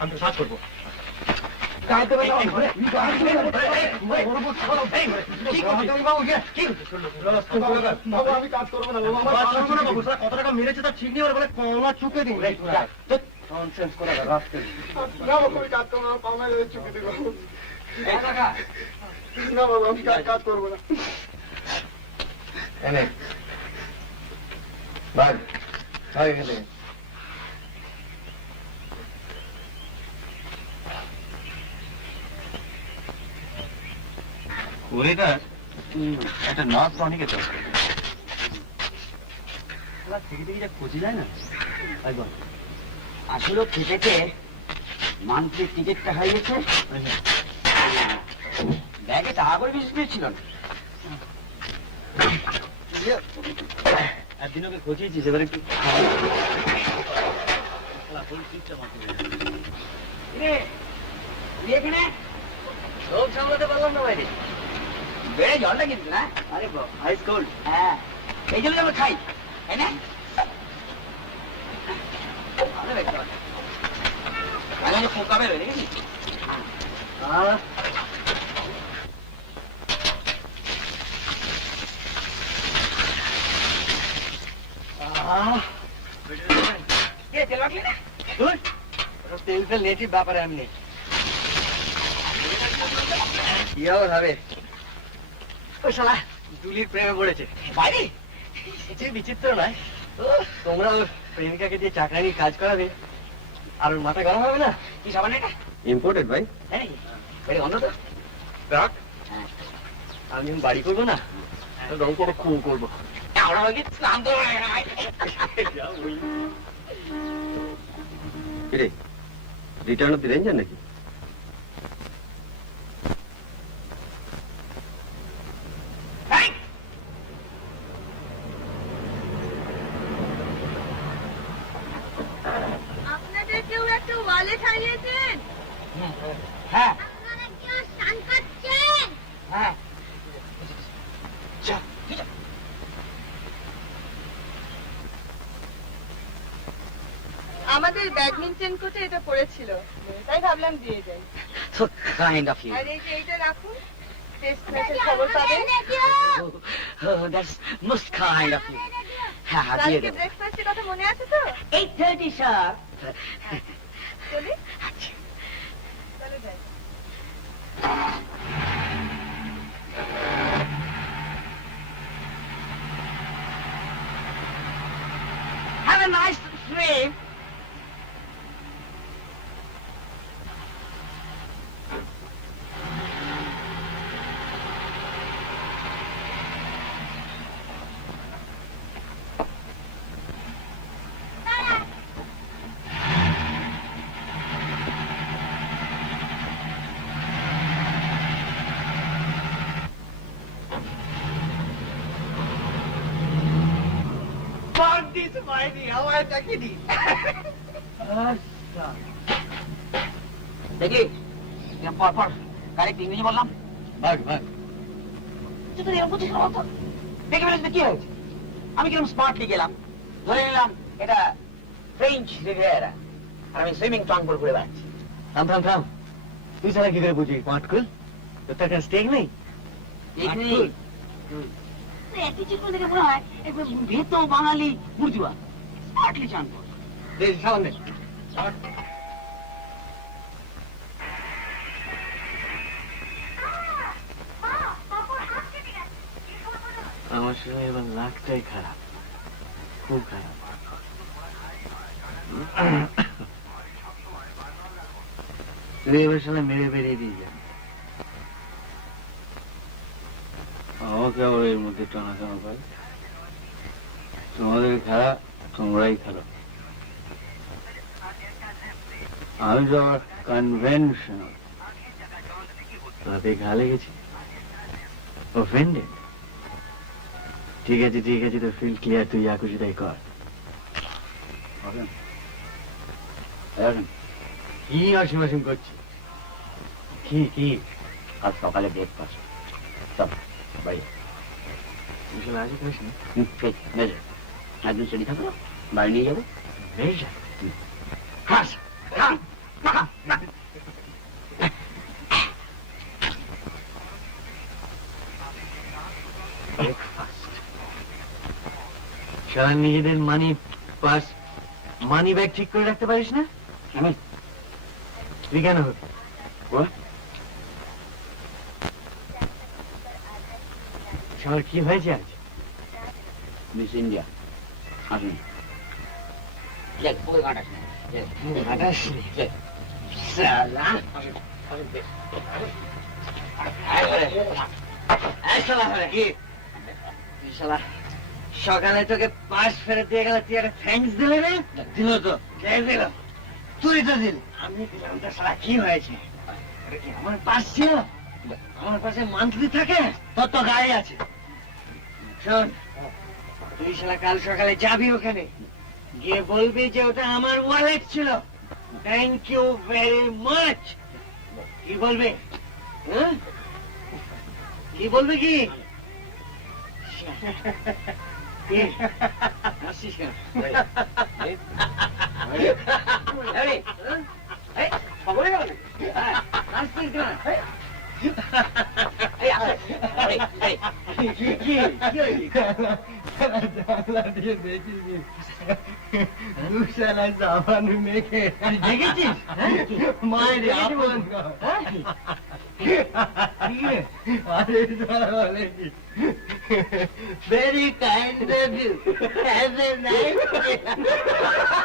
আমি তো সার্চ করবো। আমি কাজ করবো না বাবু, কত টাকা মেরেছে তার ঠিক নেই, বলে কমা চুকে দিন। ননসেন্স করে কাজ করবো না, কমা চুকে দিব না বাবু, আমি কাজ করবো না। এনে ভাই ভাই এখানে ওরেটা একটা নর্থ টনিকে তো থেকে থেকে যা খুঁজে যায় না। আসলে খেটেছে মান্থলি টিকিটটা হয়ে গেছে, ব্যাগে টাকা করে বেশি পেয়েছিল না। একদিন ওকে খুঁজিয়েছিস, এবার একটু এখানে লোক সামলাতে পারলাম না বাইরে, বেড়ে জলটা কিন্তু না। আরে হাই স্কুল, হ্যাঁ এই জন্য আমরা খাই, তাই না? ভালো দেখতে পাচ্ছি আমি পোকা বেরোয় দেখেছি। তেল রাখলি না? তেল ফেল নেটিভ ব্যাপারে আমি নেই। কি হবে ওই শালা জুলির প্রেমে পড়েছে বাইরে কিছু বিচিত্র নয়। তোমরা প্রেমিকাকে দিয়ে চাকরানির কাজ করাবে আর ওর মাথা গরম হবে না? কি সাবান এটা? ইম্পোর্টেড ভাই। হ্যাঁ নাকি অন্য তো রাখ, হ্যাঁ আমি যখন বাড়ি করবো না তো রং করে খুন করবো। আমরা হয়তো স্নান তো কিরে, রিটার্ন অফ দি রেঞ্জার নাকি? আপনাদের কেউ একটা ওয়ালেট হারিয়েছেন? হ্যাঁ আপনারা কেউ স্নান করছেন? হ্যাঁ আমাদের ব্যাডমিন্টন কোর্টে এটা পড়েছিল, তাই ভাবলাম দিয়ে যাই। so kind of you. আর এই যে এইটা রাখুন, টেস্ট ম্যাচের খবর পাবেন। Oh, that's most kind of you. হ্যাঁ হ্যাঁ দিয়ে কালকে দেবো। ব্রেকফাস্টের কথা মনে আছে তো? 8:30 sharp. চলি চলে যাই। Have a nice হয়নি আমায় তাকিনি দেখলি পর পর গাড়ি ইংরেজি বললাম ভাগ ভাগ তুই তো এরকম বুঝিস না বলতো দেখে ফেলেছি কি হয়েছে আমি কিরকম স্মার্টলি গেলাম ধরে নিলাম এটা ফ্রেঞ্চ রিভিয়েরা আর আমি সুইমিং ট্রাং করে ঘুরে বেড়াচ্ছি থাম থাম থাম তুই ছাড়া কি করে বুঝি পাটকুল তোর তো একটা স্টেক নেই কিছু করে দেখে মনে হয় ভেতো বাঙালি বুর্জুয়া স্মার্টলি চান কর সামনে আমার সঙ্গে এবার লাখটাই খারাপ খুব খারাপ তুই এবার সালে মেরে বেরিয়ে দিয়ে যান আমাকে আবার এর মধ্যে টানা টানা করে তোমাদের খেলা তোমরাই খেলো আমি তো আবার কনভেনশনাল তাতে ঘা লেগেছি অফেন্ডেড ঠিক আছে তো ফিল ক্লিয়ার তুই যা খুশি তাই কর কি অসীম অসীম করছি কি আজ সকালে ব্রেকফাস্ট সব বাইরে বিশাল আশি করিস না একদিন সেটি থাকলো বাড়ি নিয়ে যাবো বেশ খাস সারা নিজেদের মানি পাস মানি ব্যাগ ঠিক করে রাখতে পারিস না আমি তুই কেন সবার কি হয়েছে আজ মিস ইন্ডিয়া আসুন দেখ পুরো কাটাস ঘাটাসনি সকালে তোকে পাশ ফেরত দিয়ে গেল তুই একটা থ্যাঙ্কস দিলে না দিল তো কে দিল তুই তো দিল আমি দিলাম তো সারা কি হয়েছে আমার পাশ ছিল আমার পাশে মান্থলি থাকে তোর তো গাড়ি আছে শোন তুই শালা কাল সকালে যাবি ওখানে গিয়ে বলবি যে ওটা আমার ওয়ালেট ছিল থ্যাংক ইউ ভেরি মাচ কি বলবে হ্যাঁ কি বলবে কি হাসিস কেন খবরে গেল হাসছিস কেন দেখেছিস মায়ের আপন very kind of you. Have a nice day.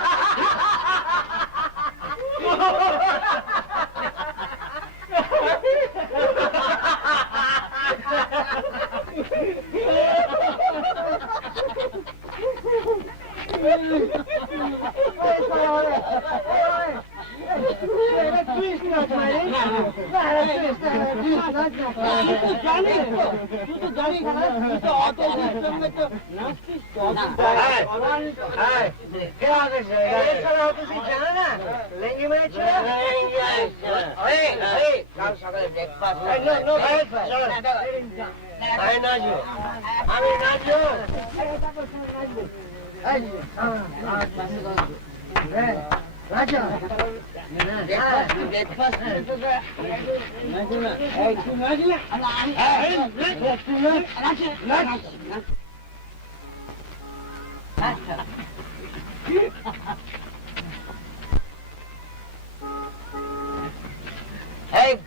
Hey,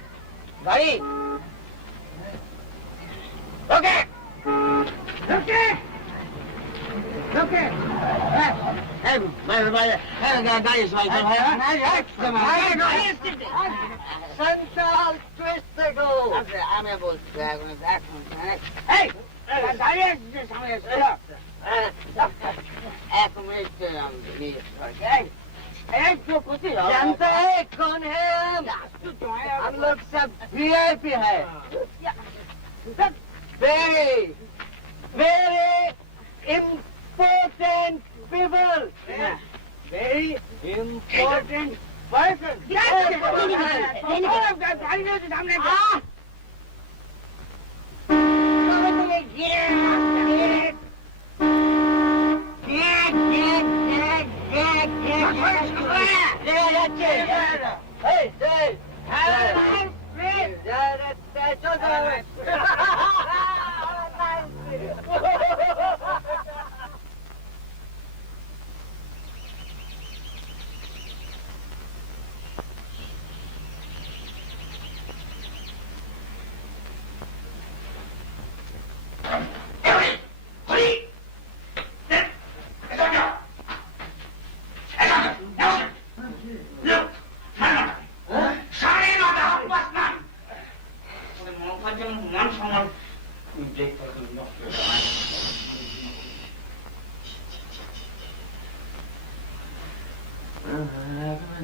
buddy. Okay. Okay. Okay. Hey, guys, Central Twist go. I'm able to Hey, जानता है कौन है हम लोग सब VIP है very very important people. Very important person.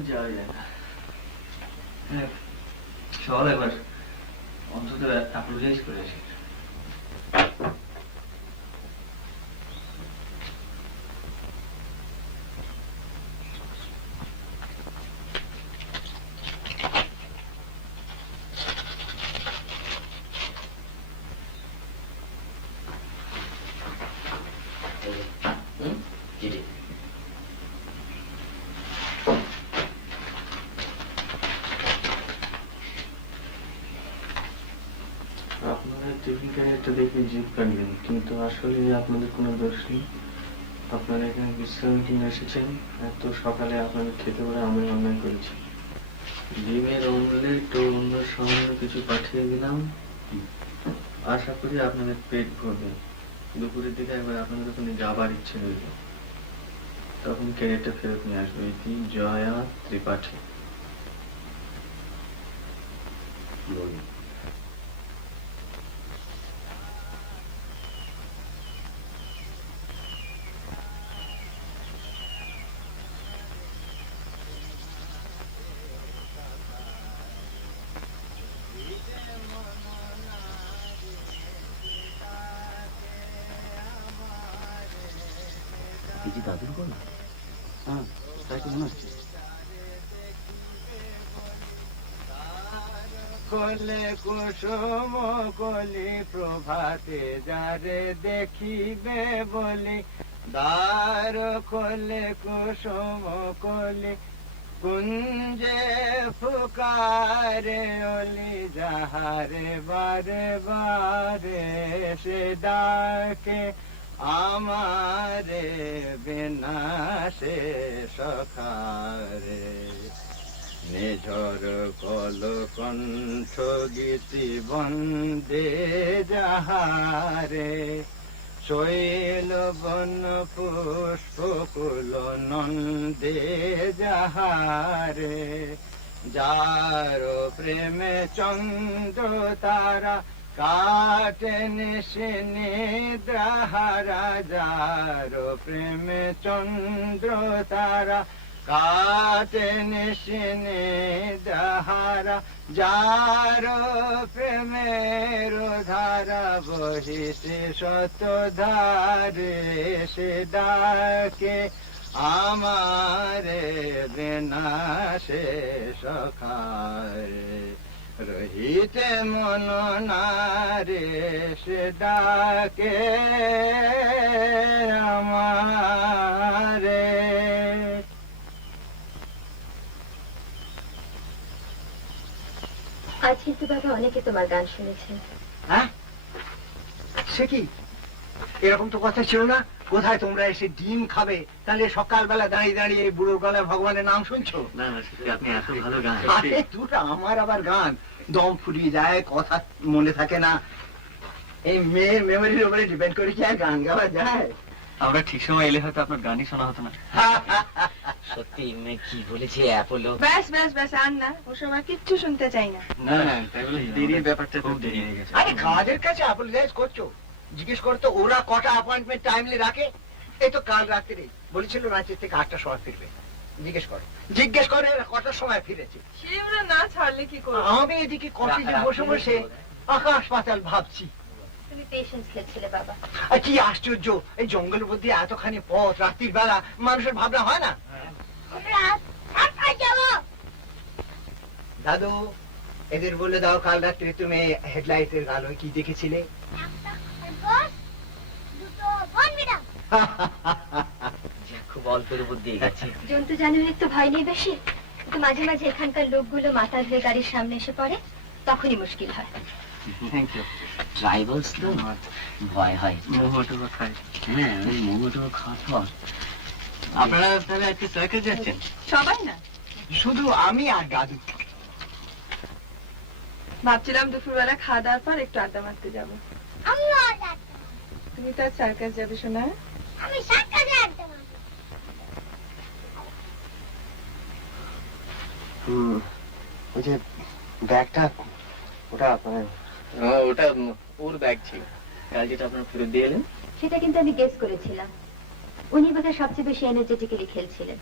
যাওয়া যায় না, চল একবার অন্তত অ্যাপোলোজাইজ করে আসি। চিঠি আপনারা টিফিন ক্যারিয়ারটা দেখে জিভ কাটবেন, কিন্তু আসলে আপনাদের কোনো দোষ নেই। আপনারা এখানে বিশ্রামের জন্য এসেছেন, এত সকালে আপনাদের খেতে পারে আমি অন্যায় করেছি। ডিমের অমলেট ও অন্য সামান্য কিছু পাঠিয়ে দিলাম, আশা করি আপনাদের পেট ভরবে। দুপুরের দিকে একবার আপনাদের ওখানে যাবার ইচ্ছে হইল, তখন ক্যারিয়ারটা ফেরত নিয়ে আসবে। এটি জয়া ত্রিপাঠী। কিছু দাদুর বল না? হ্যাঁ, তাই তো মনে হচ্ছে। কলে কুসুম কলি প্রভাতে যারে দেখিবে বলি, দ্বার কলে কুসুম কলি কুঞ্জে ফুকারে অলি, যাহারে বারে বারে সে ডাকে আমারে বিনাশে সখারে। নিঝর কল কণ্ঠ গীতি বন্দে যাহারে, শৈল বন পুষ্প কুল নন্দে যাহারে। যার প্রেমে চন্দ্র তারা কাটে নিশিনি দ্রাহারা, যার প্রেমে চন্দ্র তারা কাটে নিশিনি দ্রাহারা। যার প্রেমের ধারা বহিছে শত ধারে, সে ডাকে আমারে বিনাশে সখারে। রহিতে মন নারে সে ডাকে আমারে। আজ কিন্তু দাদা অনেকে তোমার গান শুনেছে। হ্যাঁ, সে কি? এরকম তো কথা ছিল না। কোথায় তোমরা এসে ডিম খাবে, তাহলে সকালবেলা দাঁড়িয়ে দাঁড়িয়ে বুড়োর গলায় ভগবানের নাম শুনছো? না না, আপনি এত ভালো গান। আরে দুটা আমার আবার গান দম ফুরিয়ে যায়, কথা মনে থাকে না। এই মেয়ের মেমোরির উপরে ডিপেন্ড করে কি আর গান গাওয়া যায়? আমরা ঠিক সময় এলে হয়তো আপনার গানই শোনা হতো না। সত্যি মেয়ে কি বলেছে অ্যাপোলো? ব্যাস ব্যাস ব্যাস, আর না, ওসব আর কিচ্ছু শুনতে চাই না। না না, তাই বলে দেরির ব্যাপারটা খুব দেরি হয়ে গেছে। আরে কাজের কাছে অ্যাপোলোজাইজ করছো? জিজ্ঞেস করতো ওরা কটা অ্যাপয়েন্টমেন্ট টাইমলি রাখে। এই তো কাল রাত্রে বলেছিল রাঁচি থেকে 8টার সময় ফিরবে। জিজ্ঞেস করো এরা কটার সময় ফিরেছে। সে ওরা না ছাড়লে কি করবো? আমি এদিকে কফিতে বসে বসে আকাশ পাতাল ভাবছি। তুমি পেশেন্স খেলছিলে বাবা। আর কি আশ্চর্য, এই জঙ্গলের মধ্যে এতখানি পথ রাত্রির বেলা মানুষের ভাবনা হয় না? দাদু, এদের বলে দাও কাল রাত্রে তুমি হেডলাইটের আলোয় কি দেখেছিলে? খুব অল্পের উপর দিয়ে গেছে। জন্তু জানোয়ারের তো ভয় নেই বেশি, কিন্তু মাঝে মাঝে এখানকার লোকগুলো মাথা ধরে গাড়ির সামনে এসে পড়ে, তখনই মুশকিল হয়। Thank you. ট্রাইবালস তো ভয় হয়। মোহটুকো খাই। হ্যাঁ, ওই মোমোটো খাওয়ার পর আপনারা তাহলে আজকে সার্কাস যাচ্ছেন? সবাই না, শুধু আমি আর দাদু। ভাবছিলাম দুপুরবেলা খাওয়া দাওয়ার পর একটু আড্ডা মারতে যাবো। তুমি তো সার্কাস যাবে শোনা? আমি সার্কাসে আড্ডা মারবো। ওই যে ব্যাগটা, ওটা মানে ওটা ওর ব্যাগ ছিল, কাল যেটা আপনারা ফেরত দিয়ে এলেন। সেটা কিন্তু আমি গেস করেছিলাম। উনি বোধহয় সবচেয়ে বেশি এনার্জেটিক্যালি খেলছিলেন।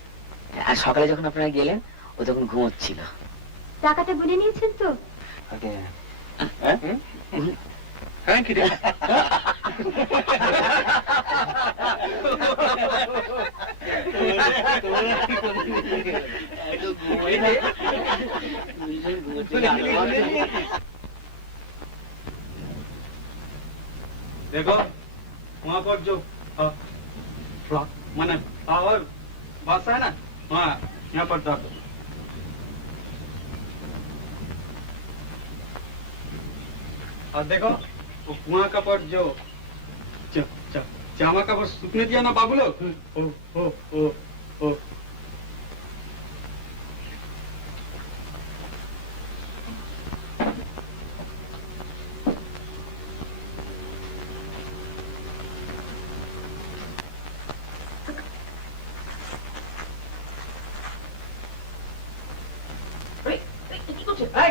আর সকালে যখন আপনারা গেলেন ও তখন ঘুমোচ্ছিল। টাকাটা গুনে নিয়েছেন তো? আগে হ্যাঁ কি রে? देखो वहाँ पर जो मैंने पावर बस है ना, वहाँ यहाँ पर दर्द। और देखो वो कुआं का पर जो जामा का पर सूखने दिया ना बाबू लोग, ओ ओ ओ ओ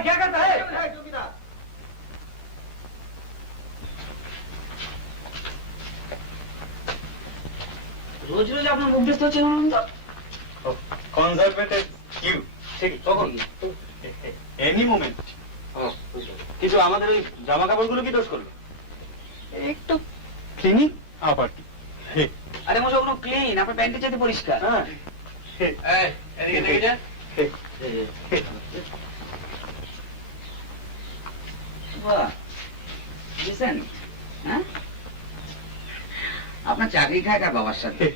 क्या करता है? রোজ রোজ আপনার মুখ দেখতে হচ্ছে আনন্দ। কনজারভেটিভ কিউ ঠিক তখন এনি মোমেন্ট। কিন্তু আমাদের ওই জামা কাপড়গুলো কি দোষ করলো? একটু ক্লিনিং আবার কি? আরে মজা কোনো ক্লিন, আপনার প্যান্টের চাইতে পরিষ্কার। হ্যাঁ এদিকে দেখে যা। বাহ, বুঝছেন? হ্যাঁ, আপনার চাকরি খায় কার বাবার সাথে?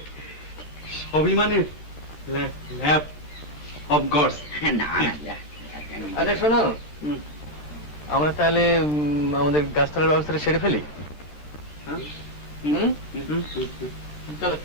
সবই মানে ল্যাব অফ গডস। না না, আচ্ছা শোনো, আমরা তাহলে আমাদের গাছতলার ব্যবস্থাটা সেরে ফেলি। চলো।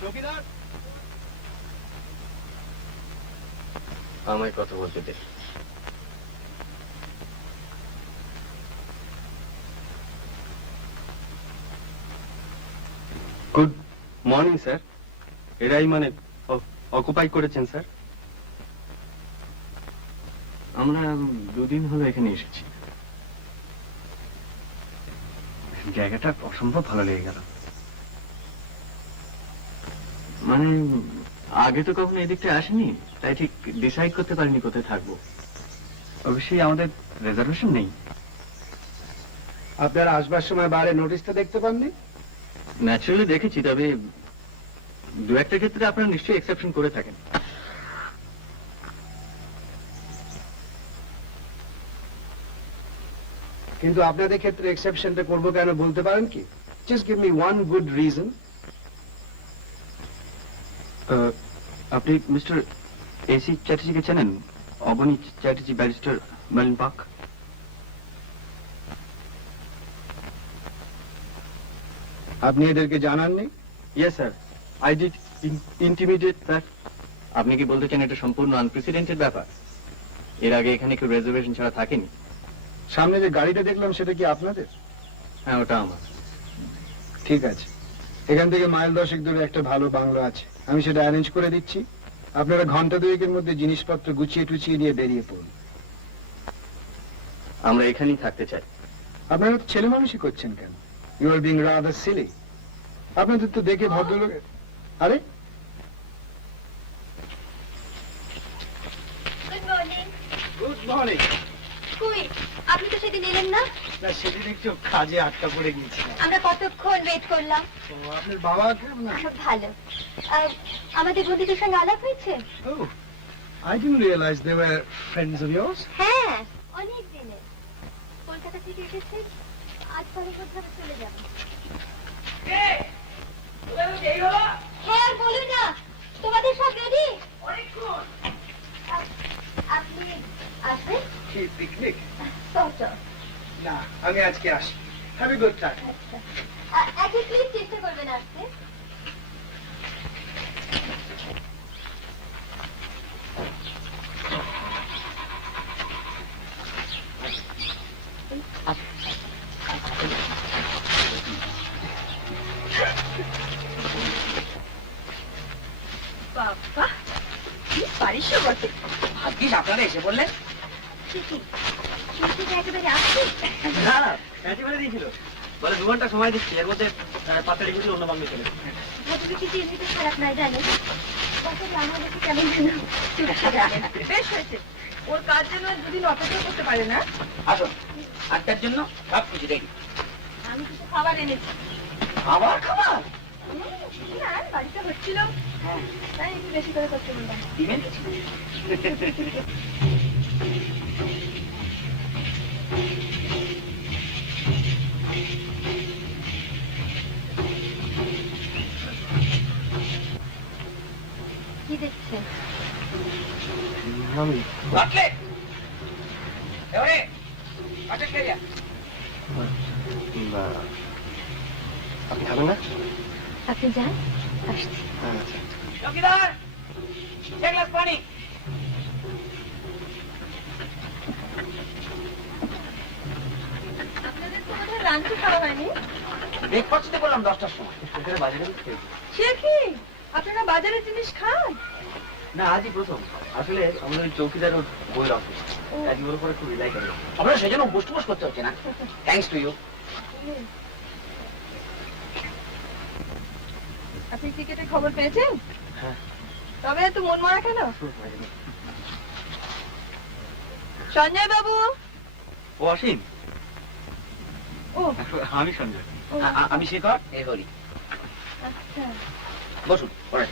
চৌকিদার, আমায় কথা বলতে দে। Good morning sir. এরাই মানে অকুপাই করেছেন স্যার? আমরা 2 দিন হলো এখানে এসেছি। জায়গাটা অসম্ভব ভালো লেগে গেল। মানে আগে তো কখনো এদিকটা আসেনি, তাই ঠিক ডিসাইড করতে পারিনি কোথায় থাকবো। অবশ্যই আমাদের রিজার্ভেশন নেই। আপনারা আসবার সময় বাইরে নোটিশটা দেখতে পাননি? ন্যাচারালি দেখেছি, তবে 2-1টা ক্ষেত্রে আপনারা নিশ্চয়ই এক্সেপশন করে থাকেন। কিন্তু আপনাদের ক্ষেত্রে এক্সেপশনটা করবো কেন বলতে পারেন কি? Just give me one good reason. আপনি মিস্টার এসি চ্যাটার্জিকে চেনেন? Abani Chatterjee, barrister, Marlin Park. আপনি এদেরকে জানাননি? Yes sir, I did intimidate that. আপনি কি বলতে চান এটা সম্পূর্ণ আনপ্রেসিডেন্টেড ব্যাপার? এর আগে এখানে কেউ রিজার্ভেশন ছাড়া থাকেনি। সামনে যে গাড়িটা দেখলাম সেটা কি আপনাদের? হ্যাঁ, ওটা আমার। ঠিক আছে, এখান থেকে মাইল 10 দূরে একটা ভালো বাংলো আছে, আমি সেটা অ্যারেঞ্জ করে দিচ্ছি। আপনারা ঘন্টা 2 মধ্যে জিনিসপত্র গুছিয়ে টুছিয়ে নিয়ে বেরিয়ে পড়ুন। আমরা এখানেই থাকতে চাই। আপনারা তো ছেলে মানুষই করছেন কেন? You are being rather silly. আপনাদের তো দেখে ভদ্রলোক। আরে গুড মর্নিং। Good morning. কই আপনি তো সেদিন এলেন না? না, সেদিন একটু কাজে আটকা পড়ে গিয়েছিলাম। আমরা কতক্ষণ ওয়েট করলাম। আপনার বাবা কেমন? ভালো। আমাদের বন্ধুদের সঙ্গে আলাপ হয়েছে? Oh, I didn't realize they were friends of yours. হ্যাঁ, অনেক দিনে। কলকাতা থেকে এসেছে, আজ পরে কোথাও চলে যাবে। হ্যাঁ, বলুন না, তোমাদের সব রেডি? আপনি আসবেন? কি পিকনিক? চল। না, আমি আজকে আসি। Have a good time. আজকে প্লিজ চেষ্টা করবেন আসতে। বাবা, কি পারিস বটে। ভাগ্যিস আপনারা এসে বললেন। একেবারে আসছি। না, প্যাঁচি বলে দিয়েছিল, বলে 2 ঘন্টা সময় দিচ্ছি, এর মধ্যে 5 গুলি অন্য বাংলো চলে। ভদ্রলোক কিন্তু এমনিতে খারাপ নয় জানেন, তাছাড়া আমাদেরকে কেমন যেন চুপচাপ রাখে না। বেশ হয়েছে, ওর কাজ যেন দুদিন অপেক্ষা করতে পারে না। আসুন, 8টার জন্য সব কিছু রেডি। আমি কিছু খাবার এনেছি। আবার খাবার? না, বাড়িতে হচ্ছিল, তাই একটু বেশি করে করতে বললাম। দিবেন? কি দেখছেন? কাটলেট। এবারে কাটলেট খেয়ে যা। আপনি খাবেন না? আপনি যান, আসছি। চৌকিদার, এক গ্লাস পানি। আপনাদের তো বোধহয় লাঞ্চও খাওয়া হয়নি। ব্রেকফাস্টে করলাম 10টার সময়। সে কি, আপনারা বাজারের জিনিস খান? না, আজই প্রথম। আসলে আমাদের ওই চৌকিদার ওর বইয়ের অফিস, আজই ওর উপরে খুব রিলাই করে। আপনারা সেজন্য বুস্ট করতে হচ্ছে না। Thanks to you. আপনি ক্রিকেটের খবর পেয়েছেন? হ্যাঁ। তবে এত মন মারা কেন? সঞ্জয় বাবু। ও অসীম। ও, আমি সঞ্জয়। আমি শেখর, এ করি। আচ্ছা। বসুন, পরে।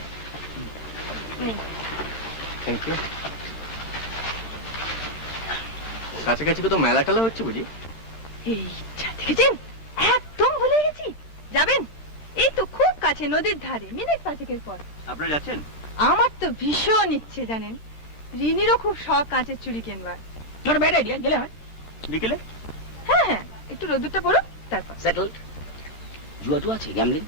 Thank you. কাছাকাছি তো মেলা টেলা হচ্ছে বুঝি? এইটা দেখেছেন, একদম ভুলে গেছি। যাবেন? এই তো খুব কাছে, নদীর ধারে, মিনিট 5 পর। আপনারা যাচ্ছেন? আমার তো ভীষণ ইচ্ছে জানেন, রিনিরও খুব শখ কাঁচের চুড়ি কিনবার। তোর ব্যাড আইডিয়া, গেলে হয়। বিকেলে? হ্যাঁ হ্যাঁ, একটু রোদুরটা পড়ুন, তারপর। সেটলড। জুয়া টু আছে, গ্যামলিং।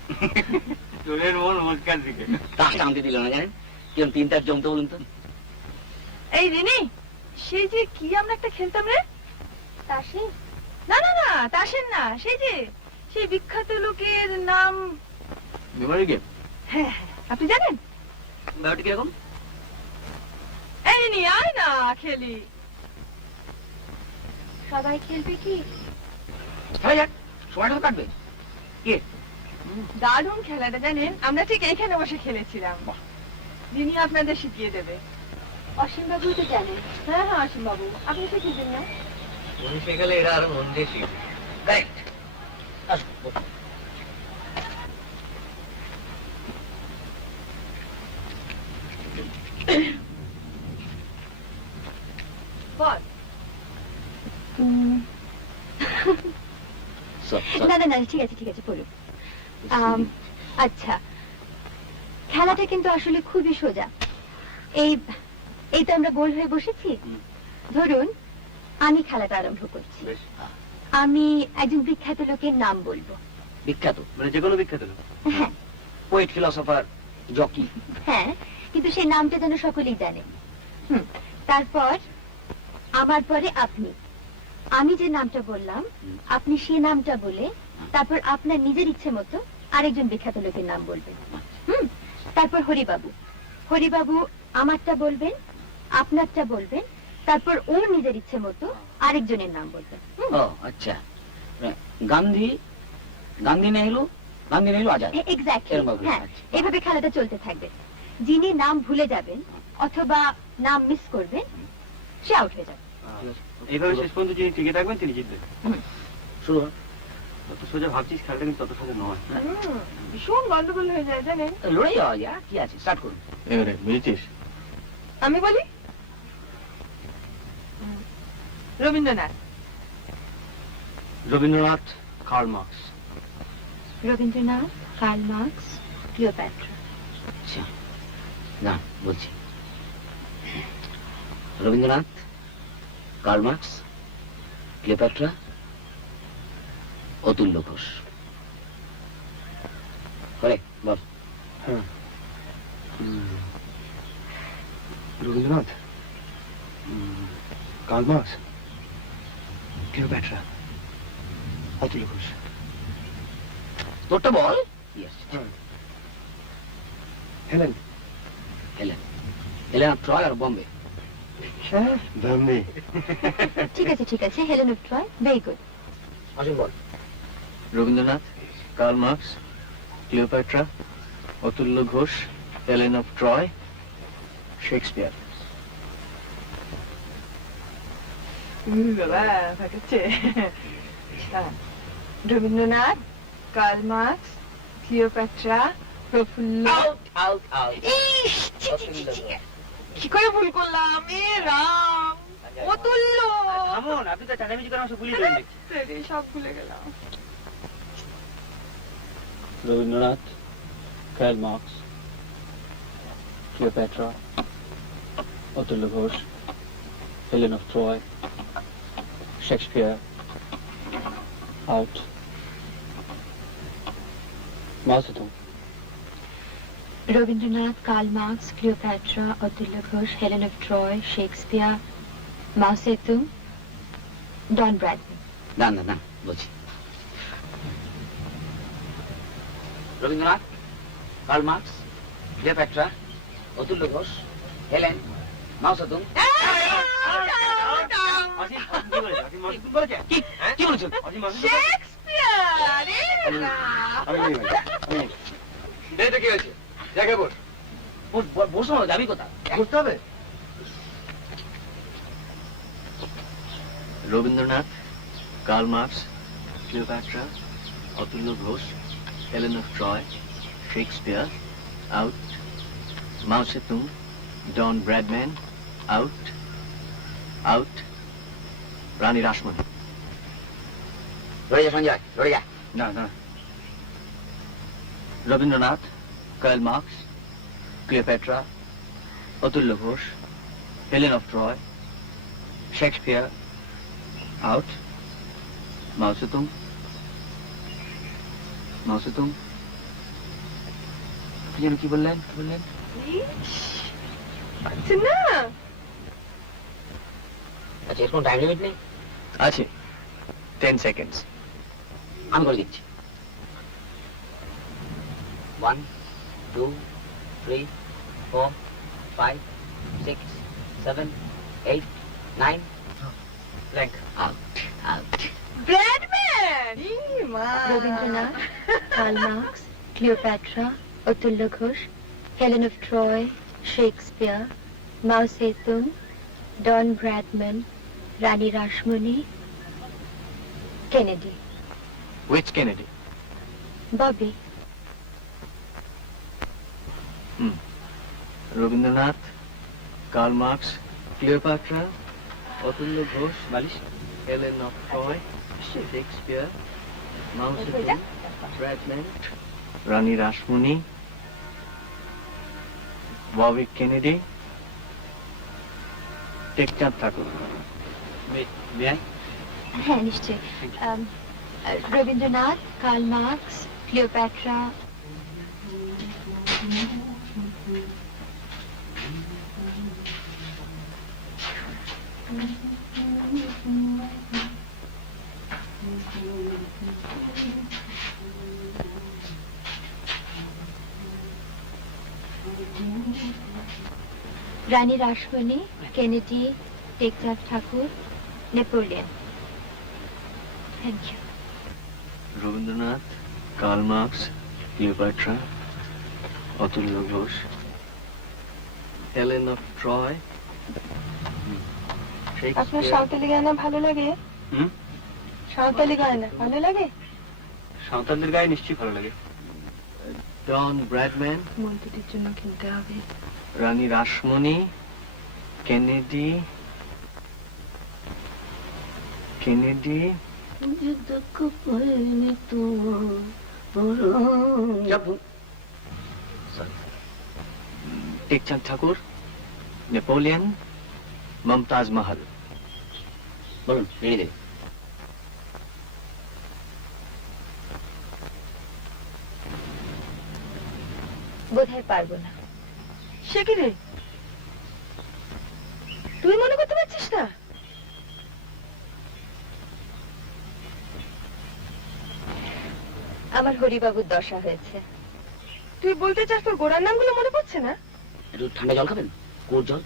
তোদের মন মুস্কান দিকে। তাকে জানতে দিল না জানেন, কিরম 3-4 জমতে বলুন তো। এই রিনি, সেই যে কি আমরা একটা খেলতাম রে? তাসে? না না না, তাসের না, সেই যে সেই বিখ্যাত লোকের নাম। Memory game? হ্যাঁ হ্যাঁ, আপনি জানেন? ব্যাপারটা কিরকম? এই রিনি, আয় না খেলি। সবাই খেলবে কি? হয়ে যাক, সময়টা তো কাটবে। কে? দারুণ খেলাটা জানেন, আমরা ঠিক এইখানে বসে খেলেছিলাম। রিনি আপনাদের শিখিয়ে দেবে। অসীম বাবু তো জানেন। হ্যাঁ হ্যাঁ, অসীম বাবু, আপনি শিখিয়ে না? উনি শেখালে এরা আরো মন দিয়ে শিখবে। কারেক্ট। আসুন, বসুন। বল। না না না, ঠিক আছে ঠিক আছে, বলুন। আচ্ছা, খেলাটা কিন্তু আসলে খুবই সোজা। এই এই তো আমরা গোল হয়ে বসেছি। ধরুন আমি খেলাটা আরম্ভ করছি। আমি একজন বিখ্যাত লোকের নাম বলবো। বিখ্যাত মানে যে কোনো বিখ্যাত লোক? হ্যাঁ পোয়েট, ফিলোসফার, জকি। হ্যাঁ, কিন্তু সেই নামটা যেন সকলেই জানে। তারপর আমার পরে আপনি। আমি যে নামটা বললাম আপনি সেই নামটা বলে তারপর আপনার নিজের ইচ্ছে মতো আরেকজন বিখ্যাত লোকের নাম বলবেন। তারপর হরিবাবু, হরিবাবু আমারটা বলবেন, আপনারটা বলবেন, তারপর ওর নিজের ইচ্ছে মতো আরেকজনের নাম বলবেন। ও আচ্ছা, গান্ধী, গান্ধী নেহরু, গান্ধী নেহরু আজাদ। এক্স্যাক্টলি, এরকম ভাবে, হ্যাঁ, আচ্ছা। এভাবে খেলাটা চলতে থাকবে। যিনি নাম ভুলে যাবেন অথবা নাম মিস করবেন সে আউট হয়ে যাবে। এইভাবে শেষ পর্যন্ত যিনি টিকে থাকবেন তিনি জিতবেন। শুরু হয়। তত সোজা ভাবছিস, খেলাটা কিন্তু তত সোজা নয়। ভীষণ গন্ডগোল হয়ে যায় জানেন। লড়াই যাওয়া যায়, কি আছে, স্টার্ট করুন। এবারে বুঝেছিস? আমি বলি Rabindranath. Rabindranath, Karl Marx. Rabindranath, Karl Marx, Cleopatra. আচ্ছা, না বলছি, Rabindranath, Karl Marx, Cleopatra, Atulya Ghosh. বল। হ্যাঁ, Rabindranath, Karl Marx, Cleopatra, Atulya Ghosh. তোরটা বল। Yes. Helen, Helen, Helen of Troy আর বম্বে। হ্যাঁ, বম্বে। ঠিক আছে, ঠিক আছে, Helen of Troy, very good. আসুন বল। Rabindranath, Karl Marx, Cleopatra, Atulya Ghosh, Helen of Troy, Shakespeare. বাবা ফাটাচ্ছে। Rabindranath, Karl Marx, Cleopatra, Prafulla. Out out. ইস, ছি, ছি, ছি, ছি। কি করে ভুল করলাম? এ রাম, অতুল্য। থামুন, আপনি তো চাঁদামিজি করে আমার ভুলিয়ে দেবেন। রে, সব ভুলে গেলাম। Rabindranath, Karl Marx, Cleopatra, Atulya Ghosh, Helen of Troy, Shakespeare, out, Mao Zedong. Rabindranath, Karl Marx, Cleopatra, Atulya Ghosh, Helen of Troy, Shakespeare, Mao Zedong, Don Bradman. না না না, বলছি, Rabindranath, Karl Marx, Cleopatra, Atulya Ghosh, Helen, Mao Zedong. কি বলছো? শেক্সপিয়ার। এ রাম। এইটা কি হয়েছে? জায়গায় বস। বসো, যাবি কোথায়? বসতে হবে। Rabindranath, Karl Marx, Cleopatra, Atulya Ghosh, Helen of Troy, Shakespeare, out, Mao Zedong, Don Bradman, out, out, Rani Rashmoni. লড়ে যা সঞ্জয়, লড়ে যা। না না, Rabindranath, Karl Marx, Cleopatra, Atulya Ghosh, Helen of Troy, Shakespeare, out, Mao Zedong, মাও জেতুং। আপনি যেন কি বললেন, কি বললেন? ইস, পাচ্ছে না। আচ্ছা, এর কোনো টাইম লিমিট নেই? আছে, 10 seconds। আমি করে দিচ্ছি। 1 2 3 4 5 6 7 8 9 ব্ল্যাঙ্ক। Out out. ব্র্যাডম্যান। ই মা। Rabindranath, Karl Marx, Cleopatra, Atulya Ghosh, Helen of Troy, Shakespeare, Mao Zedong, Don Bradman, Rani Rashmoni, Kennedy. Which Kennedy? Bobby. Rabindranath, Karl Marx, Cleopatra, Atulya Ghosh, বালিশ, Helen of Troy, Shakespeare, Mao Zedong, Bradman, Rani Rashmoni, Bobby Kennedy, Tekchand Thakur. হ্যাঁ, নিশ্চয়ই। Rabindranath, Karl Marx, Cleopatra, Rani Rashmoni, Kennedy, Tekchand Thakur, Napoleon. Thank you. Rabindranath, Karl Marx, Cleopatra, Atulya Ghosh, Helen of Troy. আপনার সাঁওতালি গায়না ভালো লাগে? হুম? সাঁওতালি গায়না ভালো লাগে? সাঁওতালদের গায়ে নিশ্চয়ই ভালো লাগে। ডন ব্র্যাডম্যান, মন্ত্রীর জন্য কিনতে হবে। রানী রাসমণি, কেনেডি, টেকচাঁদ ঠাকুর, নেপোলিয়ন, মমতাজ মহল। বলুন, রেডি দেবে। বোধহয় পারবো না। সে কি রে, তুই মনে করতে পারছিস না? আমার হরিবাবুর দশা হয়েছে। তুই বলতে চাস তোর গোড়ার নামগুলো মনে পড়ছে না? একটু ঠান্ডা জল খাবেন? কুয়োর জল?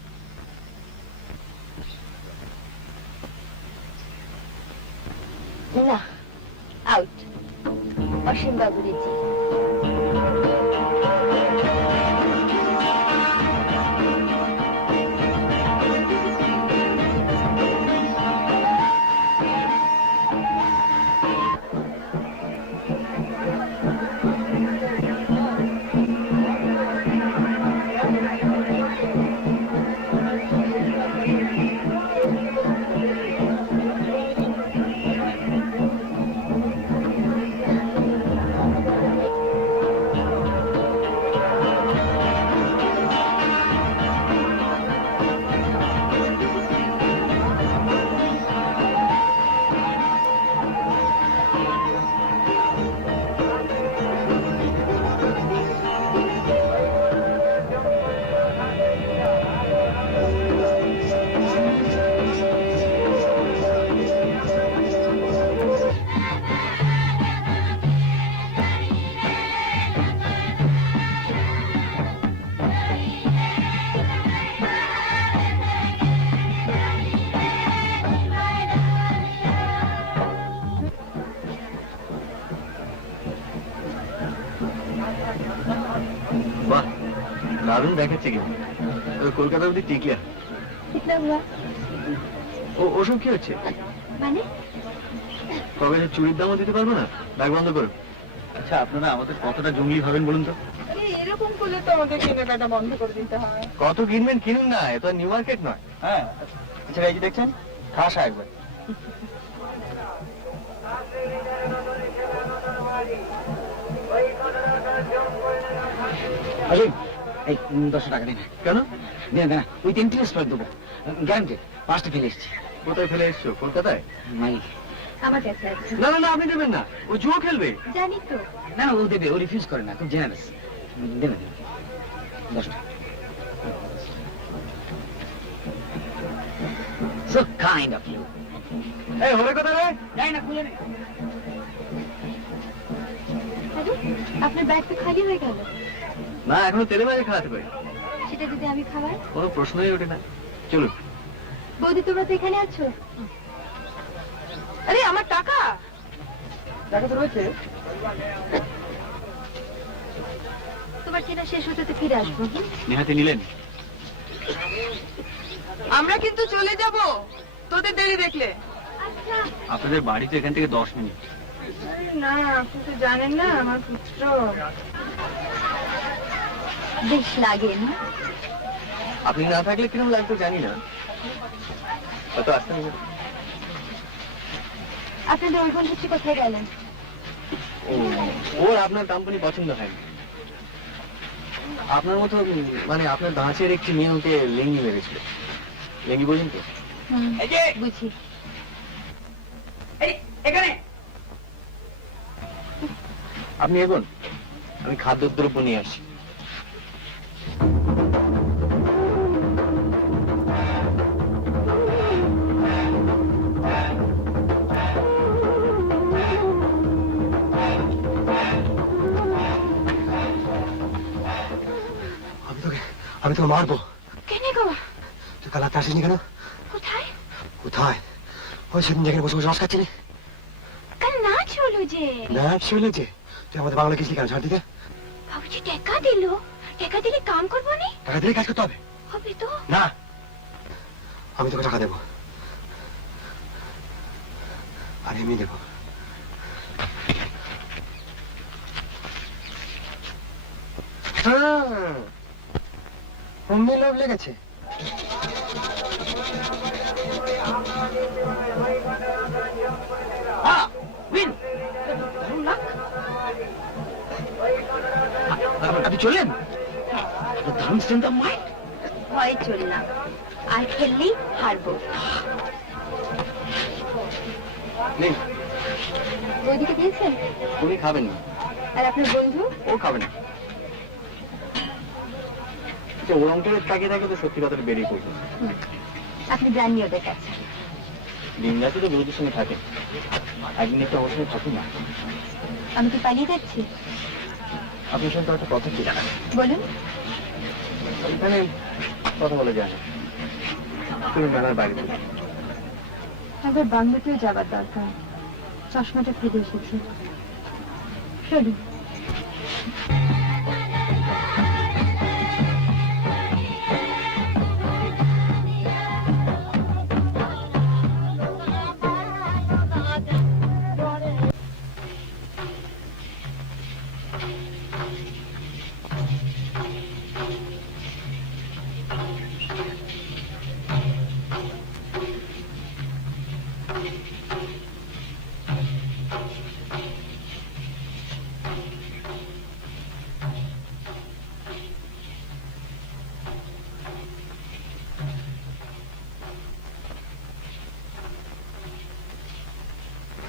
না, আউট। অসীম বাবুর জি। বাহ, দারুণ দেখাচ্ছে কিন্তু। কলকাতা অব্দি টিকলিয়া। কিতনা হুয়া? ওসব কি হচ্ছে? মানে কবে চুরির দামও দিতে পারবো না? ব্যাগ বন্ধ করো। আচ্ছা, আপনারা আমাদের কতটা জঙ্গলি ভাবেন বলুন তো? এরকম করলে তো আমাদের কেনাকাটা বন্ধ করে দিতে হয়। কত কিনবেন কিনুন না, এ তো নিউ মার্কেট নয়। হ্যাঁ, আচ্ছা এই যে দেখছেন, খাসা একবার। এই 10 টাকা দিন। কেন? না, উইথ ইন্টারেস্ট করে দেবো, গ্যারান্টেড। 5টা ফেলে এসছি। কোথায় ফেলে এসছো? কলকাতায়? মালিক। আমার কাছে আছে। না না না, আপনি দেবেন না, ও জুয়ো খেলবে। জানি তো। না, ও দেবে, ও রিফিউজ করে না, খুব জেনারেস। দেবে 10টা। So kind of you. এই হলে কোথায় রে? যাই না, খুলে নে। আরে, আপনার ব্যাগ তো খালি হয়ে গেল। না, এখনো তেলে বাজে খাওয়াতে পারি। সেটা যদি আমি খাওয়াই? কোনো প্রশ্নই ওঠে না। চলুন। বৌদি, তোমরা তো এখানে আছো। আরে আমার টাকা টাকা তো রয়েছে। তোমার কেনা শেষ হতে তো ফিরে আসবো। নেহাতি নিলেন? আমরা কিন্তু চলে যাব তোদের দেরি দেখলে। আপনাদের বাড়ি তো এখান থেকে 10 মিনিট। আরে না, আপনি তো জানেন না আমার পুত্র। বেশ লাগে না? আপনি না থাকলে কিরকম লাগতো জানি না। কত আসতে হবে। আপনাদের ওই বন্ধুটি কোথায় গেলেন? ওর আপনার কোম্পানি পছন্দ হয়নি। আপনার মতো মানে আপনার ধাঁচের একটি মেয়ে ওকে লেঙ্গি মেরেছিল। লেঙ্গি বোঝেন তো? বুঝি। এখানে আপনি এগোন, আমি খাদ্যদ্রব্য নিয়ে আসি। আমি তোকে মারবো। কেন গো? তুই কাল রাতে আসিসনি কেন? কোথায়? কোথায়? ওই সেদিন যেখানে বসে বসে রস খাচ্ছিলি। কাল নাচ হলো যে। নাচ হয়েছে? তুই আমাদের বাংলা গেছিলি কেন ছাড় দিতে? বাবুজি টাকা দিল, টাকা দিলে কাম করবো নি? টাকা দিলে কাজ করতে হবে? হবে তো। না, আমি তোকে টাকা দেবো, আর এমনি দেবো। অমনি লোভ লেগেছে। আপনি চললেন? দারুণ স্ট্রেন্থ অফ মাইন্ড। ভয়ে চললাম, আর খেললেই হারবো। নেই, ওইদিকে দিয়েছেন? উনি খাবেন না। আর আপনার বন্ধু? ও খাবে না। ওরম করে তাকিয়ে থাকে তো সত্যি কথাটা বেরিয়ে পড়বে। আপনি জাননি ওদের কাছে। দিন রাতে তো বন্ধুদের সঙ্গে থাকে, একদিন একটু ওর সঙ্গে থাকুন না। আমি কি পালিয়ে যাচ্ছি? আপনার সঙ্গে তো একটা কথা ছিল। বলুন। এখানে কথা বলা যায় না, তুমি মেলার বাইরে থেকে। একবার বাংলাতেও যাবার দরকার, চশমাটা ফেলে এসেছি। চলুন।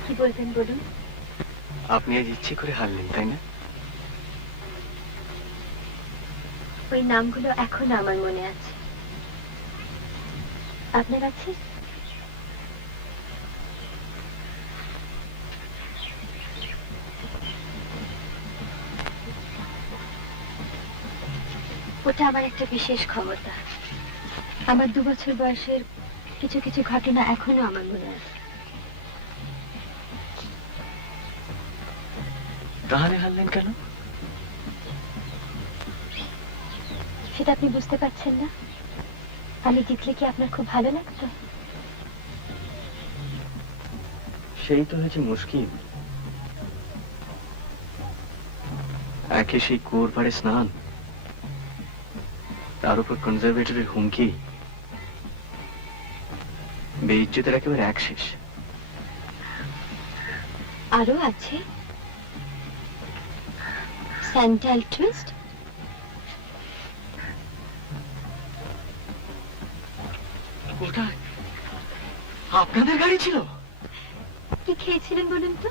কি বলবেন বলুন? আপনি আজ ইচ্ছে করে হারলেন, তাই না? ওই নামগুলো এখনো আমার মনে আছে। আপনার আছে? ওটা আমার একটা বিশেষ ক্ষমতা। আমার 2 বছর বয়সের কিছু কিছু ঘটনা এখনো আমার মনে আছে। তাহলে হারলেন কেন? সেটা আপনি বুঝতে পারছেন না? আমি জিতলে কি আপনার খুব ভালো লাগতো? সেই তো হয়েছে মুশকিল। একে সেই কুয়োর পাড়ে স্নান, তার উপর কনজারভেটরের হুমকি, বেইজ্জতের একেবারে এক শেষ। আরো আছে স্যান্ডাল টুইস্ট। ওটা আপনাদের গাড়ি ছিল? কি খেয়েছিলেন বলুন তো?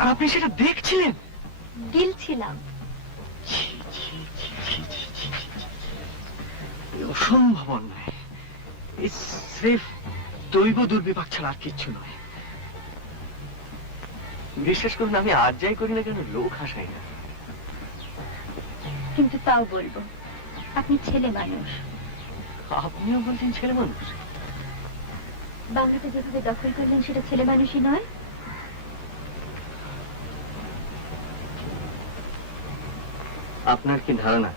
আর আপনি সেটা দেখছিলেন? গিলছিলাম। অসম্ভব অন্যায়। স্রেফ দৈব দুর্বিপাক ছাড়া আর কিচ্ছু নয়। বিশ্বাস করুন, আমি আজ যাই করি না কেন লোক হাসাই না। কিন্তু তাও বলবো, আপনি ছেলে মানুষ। আপনিও বলছেন ছেলে মানুষ? বাংলাতে যেভাবে দখল করলেন সেটা ছেলে মানুষই নয়। আপনার কি ধারণা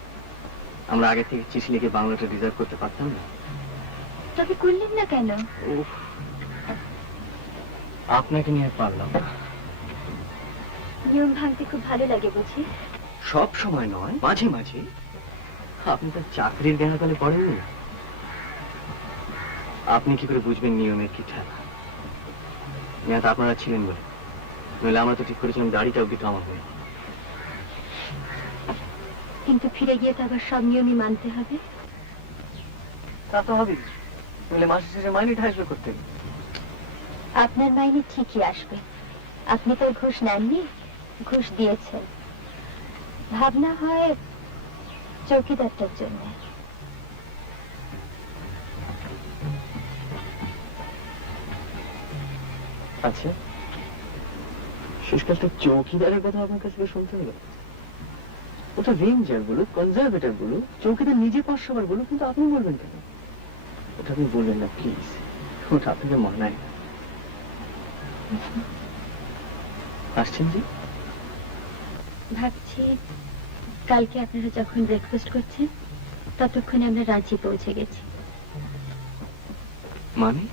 আমরা আগে থেকে চিঠি লিখে বাংলাটা রিজার্ভ করতে পারতাম না? তবে করলেন না কেন? আপনাকে নিয়ে পারলাম না। নিয়ম ভাঙতে খুব ভালো লাগে বুঝি? সব সময় নয়, মাঝে মাঝে। আপনি তো চাকরির দেহাকালে পড়েননি। আপনি কি করে বুঝবেন নিয়মের কি ঠেলা? নেতা আপনারা ছিলেন বলে, নইলে আমরা তো ঠিক করেছিলাম দাড়িটা অব্দি তো আমার হয়ে। কিন্তু ফিরে গিয়ে তো আবার সব নিয়মই মানতে হবে। তা তো হবে, নইলে মাসের শেষে মাইনেটা আসবে করতে। আপনার মাইনে ঠিকই আসবে। আপনি তো ঘুষ নেননি, ঘুষ দিয়েছেন। ভাবনা হয় চৌকিদারটার জন্য। আচ্ছা, শেষকালটা চৌকিদারের কথা আপনার কাছে শুনতে হলো? ওটা রেঞ্জার বলুক, কনজারভেটর বলুক, চৌকিদার নিজে 500 বার বলুক, কিন্তু আপনি বলবেন কেন? ওটা আপনি বলবেন না প্লিজ, ওটা আপনাকে মানায় না। আসছেন জি? ভাবছি কালকে আপনারা যখন ব্রেকফাস্ট করছেন ততক্ষণে আমরা রাঁচি পৌঁছে গেছি। মানে?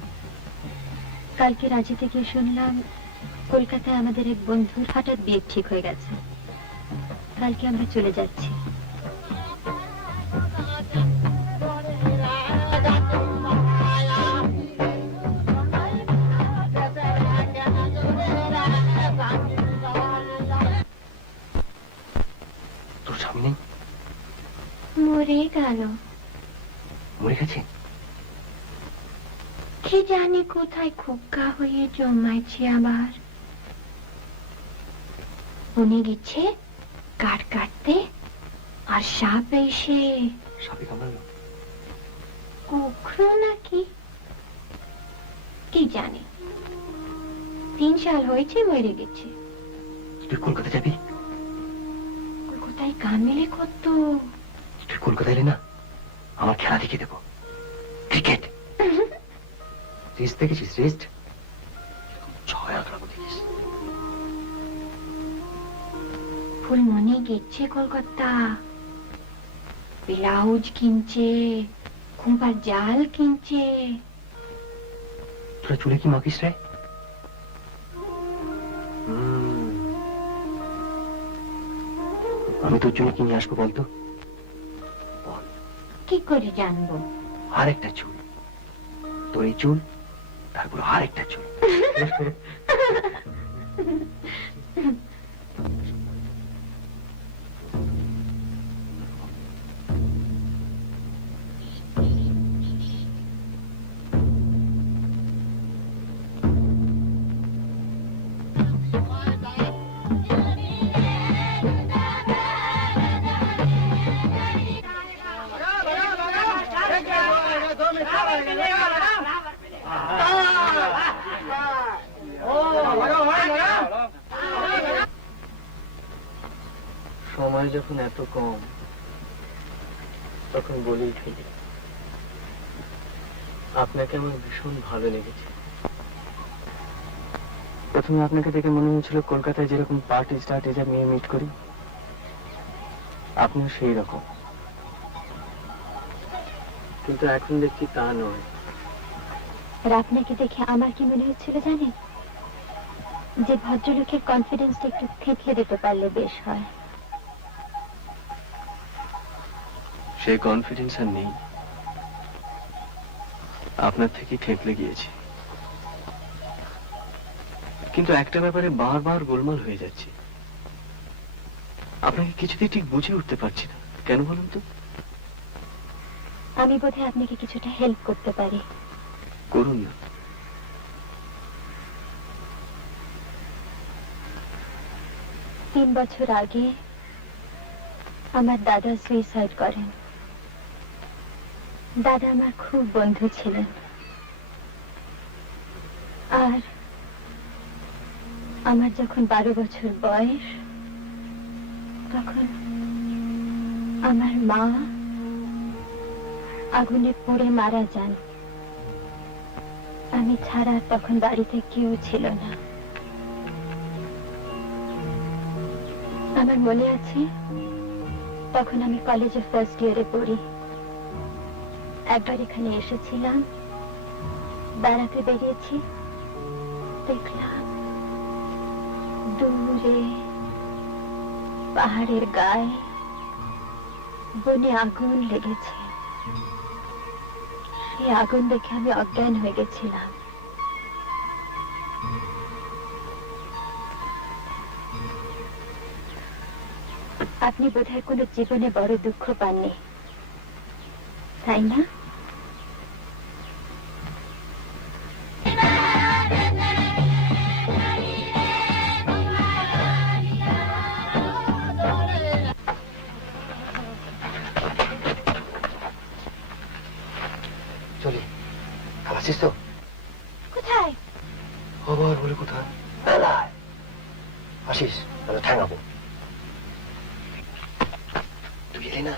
কালকে রাঁচিতে গিয়ে শুনলাম কলকাতায় আমাদের এক বন্ধুর হঠাৎ বিয়ে ঠিক হয়ে গেছে। কালকে আমরা চলে যাচ্ছি। তোর স্বামী নেই? মরে গেল। মরে গেছে? কি জানি কোথায় খোকা হয়ে জমাইছে আবার। উনি গেছে কাঠ কাটতে, আর সাপ এসে সাপে কামড়ালো? কুকুর নাকি কি জানি, 3 সাল হয়েছে মরে গেছে। তুই কলকাতা যাবি? কলকাতায় কান মিলে কত। তুই কলকাতা এলে না আমার খেলা দেখিয়ে দেবো, ক্রিকেট। রেস্ট দেখেছিস? রেস্ট 6 আঁকড়াবো দেখিস। ফুলমণি গেছে কলকাতা, ব্লাউজ কিনছে, খুম্পার জাল কিনছে। তোরা চুলে কি মাখিস রে? আমি তোর জন্য কি নিয়ে আসবো বলতো? কি করে জানবো? আরেকটা চুল, তোর এই চুল, তারপর আরেকটা চুল। সময় যখন এত কম তখন বলেই ফেলি, আপনাকে আমার ভীষণ ভালো লেগেছে। প্রথমে আপনাকে দেখে মনে হয়েছিল কলকাতায় যেরকম পার্টি স্টার্ট এজা মেয়ে মিট করি, আপনিও সেই রকম। কিন্তু এখন দেখছি তা নয়। আর আপনাকে দেখে আমার কি মনে হচ্ছিল জানেন? যে ভদ্রলোকের কনফিডেন্সটা একটু থেতলে দিতে পারলে বেশ হয়। সেই কনফিডেন্স আর নেই, আপনার থেকে থেতলে গিয়েছি। কিন্তু একটা ব্যাপারে বারবার গোলমাল হয়ে যাচ্ছে, আপনাকে কিছুতেই ঠিক বুঝে উঠতে পারছি না। কেন বলুন তো? আমি বোধহয় আপনাকে কিছুটা হেল্প করতে পারি। করুন না। তিন বছর আগে আমার দাদা সুইসাইড করেন। দাদা আমার খুব বন্ধু ছিলেন, আর আমার যখন 12 বছর বয়স তখন আমার মা আগুনে পুড়ে মারা যান। আমি ছাড়া তখন বাড়িতে কেউ ছিল না। আমার মনে আছে তখন আমি কলেজে ফার্স্ট ইয়ারে পড়ি। একবার এখানে এসেছিলাম, বেড়াতে বেরিয়েছি, দেখলাম দূরে পাহাড়ের গায়ে বনে আগুন লেগেছে। সেই আগুন দেখে আমি অজ্ঞান হয়ে গেছিলাম। আপনি বোধহয় কোনো জীবনে বড় দুঃখ পাননি, তাই না? চলি, খালাসিস তো? কোথায়? আবার বলে কোথায়? বেলায় আসিস, তাহলে ঠ্যাঙাবো। তুই এলে না,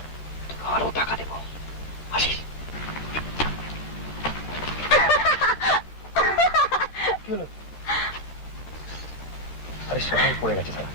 আরো টাকা দেবো। আসিস। আরে সবাই পড়ে গেছে স্যার।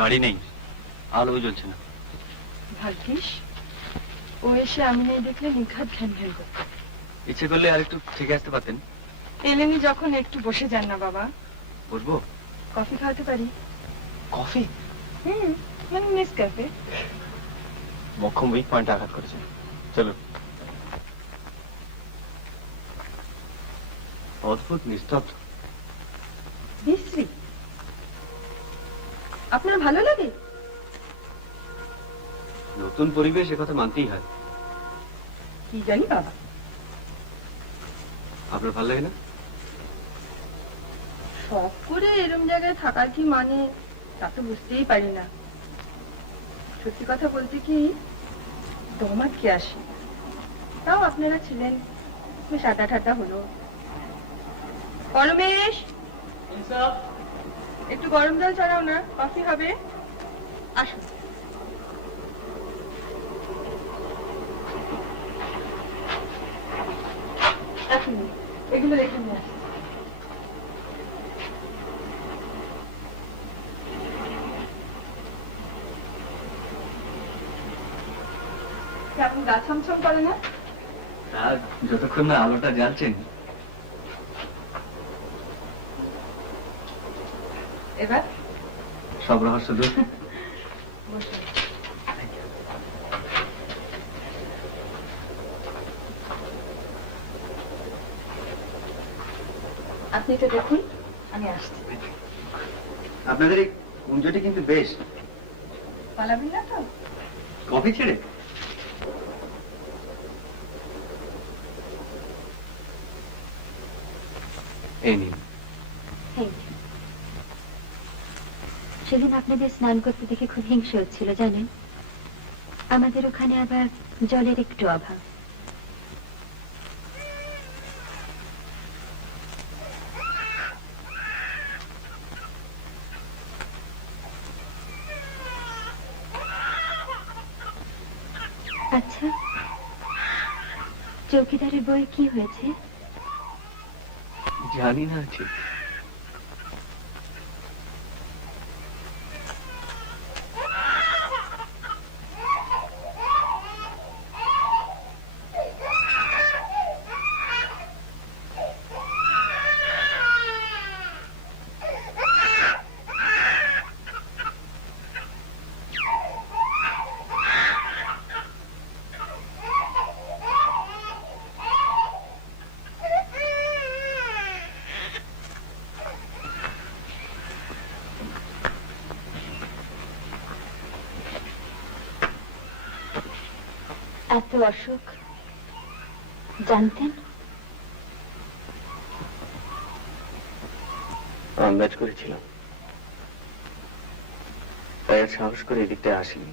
গাড়ি নেই, আলো জ্বলছে না। ভাগ্যিস ও এসে আমি নেই দেখলে নিঘাত ঘ্যান ঘ্যান করতো। ইচ্ছে করলে আর একটু থেকে আসতে পারতেন। এলেনি যখন একটু বসে যান না বাবা। বসবো? কফি খাওয়াতে পারি। কফি? মানে নেসক্যাফে। মক্ষম উইক পয়েন্টে আঘাত করেছে। চলো। অদ্ভুত নিস্তব্ধ। বিশ্রী। আপনার ভালো লাগে? নতুন পরিবেশ, কথা মানতেই হয়। কি জানি বাবা। আপনার ভালো লাগে না? শখ করে এরম জায়গায় থাকার কি মানে তা তো বুঝতেই পারি না। সত্যি কথা বলতে কি দমাত কে আসি। তাও আপনারা ছিলেন, বেশ আড্ডা ঠাড্ডা হলো। পরমেশ, একটু গরম জল ছাড়াও না, কফি হবে। আসুন। আসুন, এগুলো রেখে নিয়ে আসুন। আপনি গা ছমছম করে না? যতক্ষণ না আলোটা জ্বালছেন। এবার সব রহস্য দূর। আপনি তো দেখুন, আমি আসছি। আপনাদের এই কুঞ্জটি কিন্তু বেশ। পালাবেন না তো? কফি ছেড়ে? এই নিন। সেদিন আপনাদের স্নান করতে দেখে খুব হিংসে হচ্ছিল জানেন। আমাদের ওখানে আবার জলের একটু অভাব। আচ্ছা, চৌকিদারের বই কি হয়েছে? জানি না ঠিক। এত অসুখ জানতেন? আন্দাজ করেছিলাম, তাই আর সাহস করে এদিকটায় আসিনি।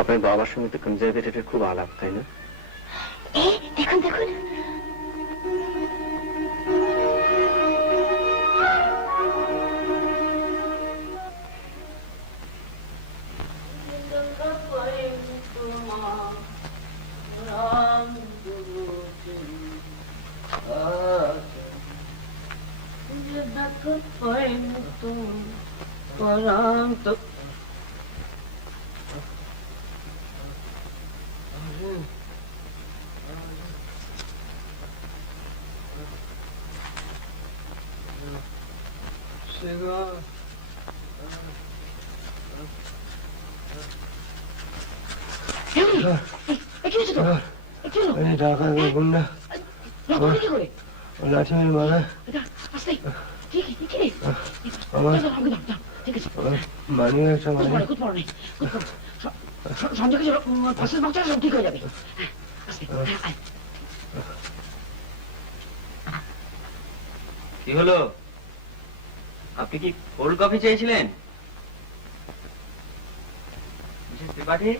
আপনার বাবার সঙ্গে তো কনজারভেটরের খুব আলাপ, তাই না? দেখুন দেখুন, লাঠিমের মারা আমার মানি একটা মানে কি হলো? আপনি কি কোল্ড কফি চেয়েছিলেন? মিসেস ত্রিপাঠী,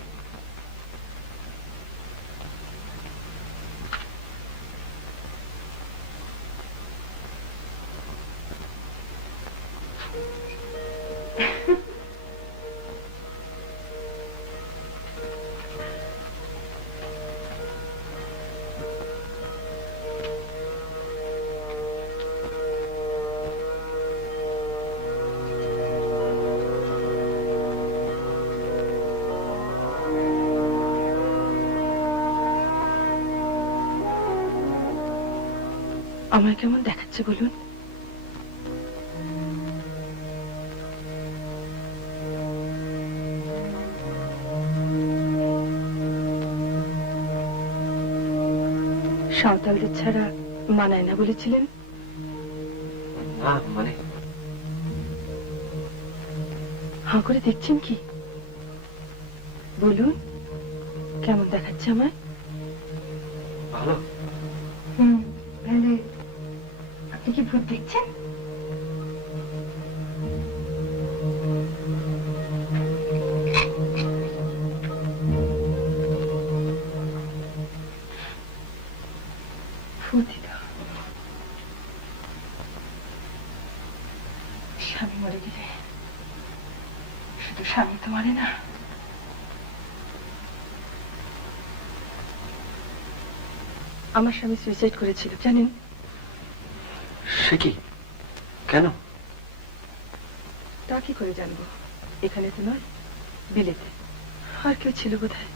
আমার কেমন দেখাচ্ছে বলুন? সাঁওতালদের ছাড়া মানায় না বলেছিলেন। না মানে হাঁ করে দেখছেন কি? বলুন, কেমন দেখাচ্ছে আমায়? ভালো। আপনি কি ভূত দেখছেন? স্বামী মরে গেলে শুধু স্বামী তো মরে না, আমার স্বামী সুইসাইড করেছিল জানেন? সে কি? কেন? তা কি করে জানবো? এখানে তো নয়, বিলেতে। আর কেউ ছিল বোধহয়।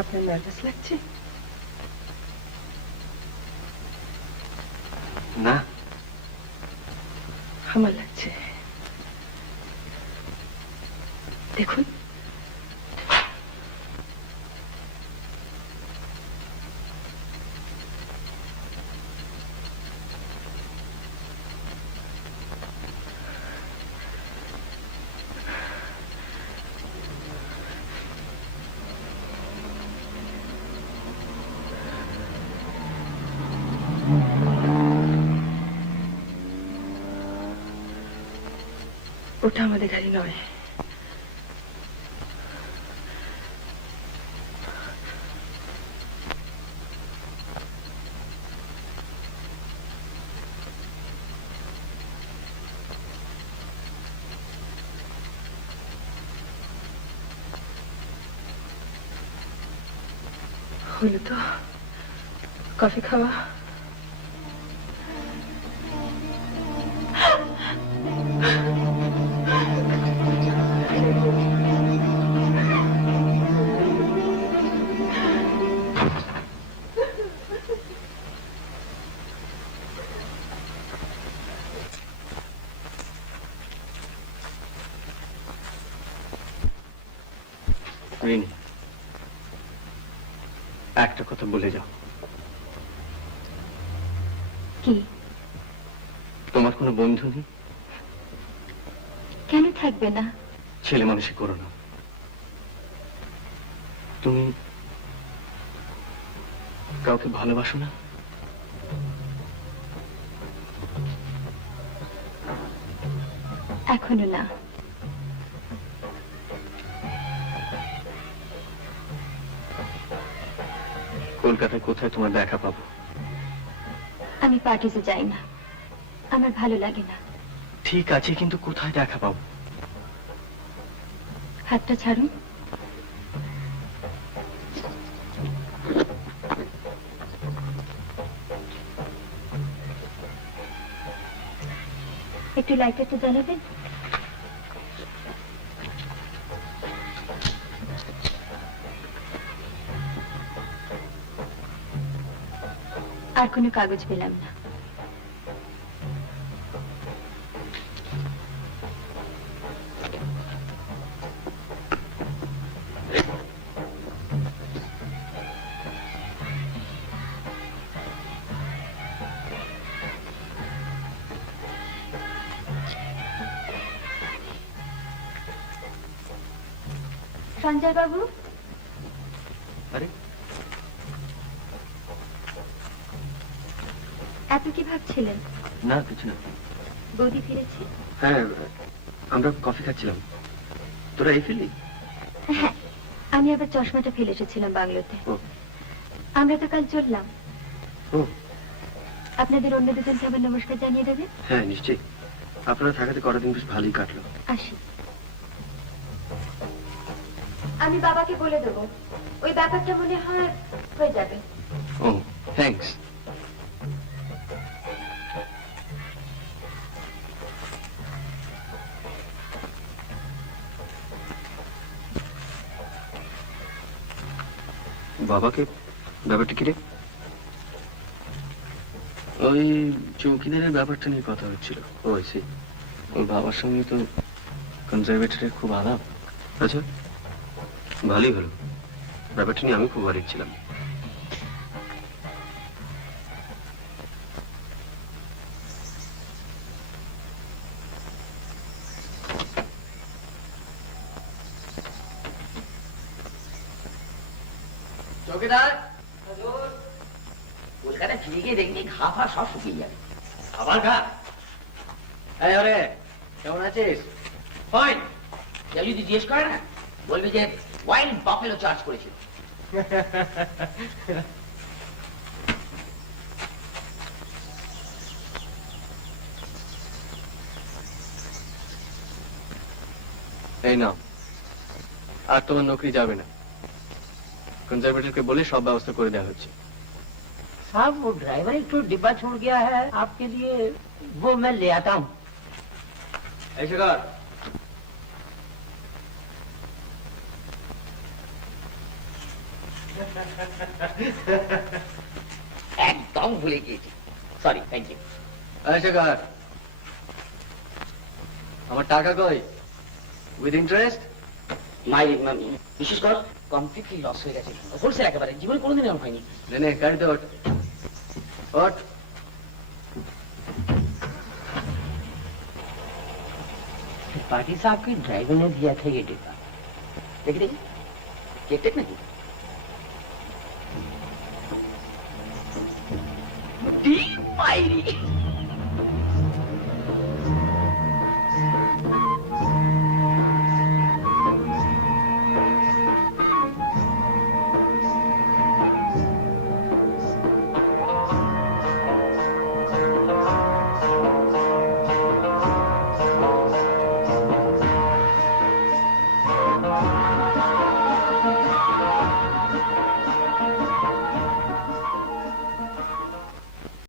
আপনার নার্ভাস লাগছে? না, আমার লাগছে। দেখুন, ওটা আমাদের গাড়ি নয়। হলো তো কফি খাওয়া। একটা কথা বলে যাও, কি? তোমার কোনো বন্ধু নেই? কেন থাকবে না? ছেলে মানুষই করো না। তুমি কাউকে ভালোবাসো না? এখনো না। কলকাতায় কোথায় তোমার দেখা পাবো? আমি পার্টিতে যাই না, আমার ভালো লাগে না। ঠিক আছে, কিন্তু কোথায় দেখা পাবো? হাতটা ছাড়ুন। একটু লাইটারটা জ্বালাবেন? আর কোনো কাগজ পেলাম না। সঞ্জয় বাবু, আরে এত কি ভাবছিলেন? না, কিছু না। বৌদি ফিরেছে? হ্যাঁ, আমরা কফি খাচ্ছিলাম। তোরা এই ফিরলি? হ্যাঁ, আমি আবার চশমাটা ফেলে এসেছিলাম বাংলোতে। ও। আমরা তো কাল চললাম। ও আপনাদের অন্য দুজনকে আবার নমস্কার জানিয়ে দেবেন। হ্যাঁ, নিশ্চয়ই। আপনারা থাকাতে কটা দিন বেশ ভালোই কাটলো। আসি। আমি বাবাকে বলে দেবো, ওই ব্যাপারটা মনে হয় হয়ে যাবে। ও, থ্যাঙ্কস। বাবাকে ব্যাপারটা কি রে? ওই চৌকিদারের ব্যাপারটা নিয়ে কথা হচ্ছিল। ও সে ওর বাবার সঙ্গে তো কনজারভেটরের খুব আলাপ। আচ্ছা, ভালোই হলো। ব্যাপারটা নিয়ে আমি খুব ওয়ারিড ছিলাম। চৌকিদার, কলকাতা ফিরে গিয়ে দেখবি ঘা ফা সব শুকিয়ে যাবে। আবার খা। এই ওরে, কেমন আছিস? ফাইন। কেউ যদি জিজ্ঞেস করে না, বলবি যে ওয়াইল্ড বাফেলো চার্জ করেছিল। এই নাও, আর তোমার নকরি যাবে না। কনজারভেটরকে বলে সব ব্যবস্থা করে দেওয়া হচ্ছে। साहब वो ड्राइवर एक तो डिब्बा छोड़ गया है आपके लिए, वो मैं ले आता हूँ। এই শেখর, একদম ভুলে গিয়েছি, সরি, থ্যাংক ইউ। এই শেখর, আমার টাকা কই? With interest? বিশেষ কর কমপ্লিটলি লস হয়ে গেছে, হোলসেল একেবারে, জীবনে কোনোদিন এরকম হয়নি। নে গাড়িতে ওঠ। ওঠ। पार्टी साहब के ड्राइवर ने दिया था ये डिब्बा। দেখি দেখি, কেক টেক নাকি? পাইরি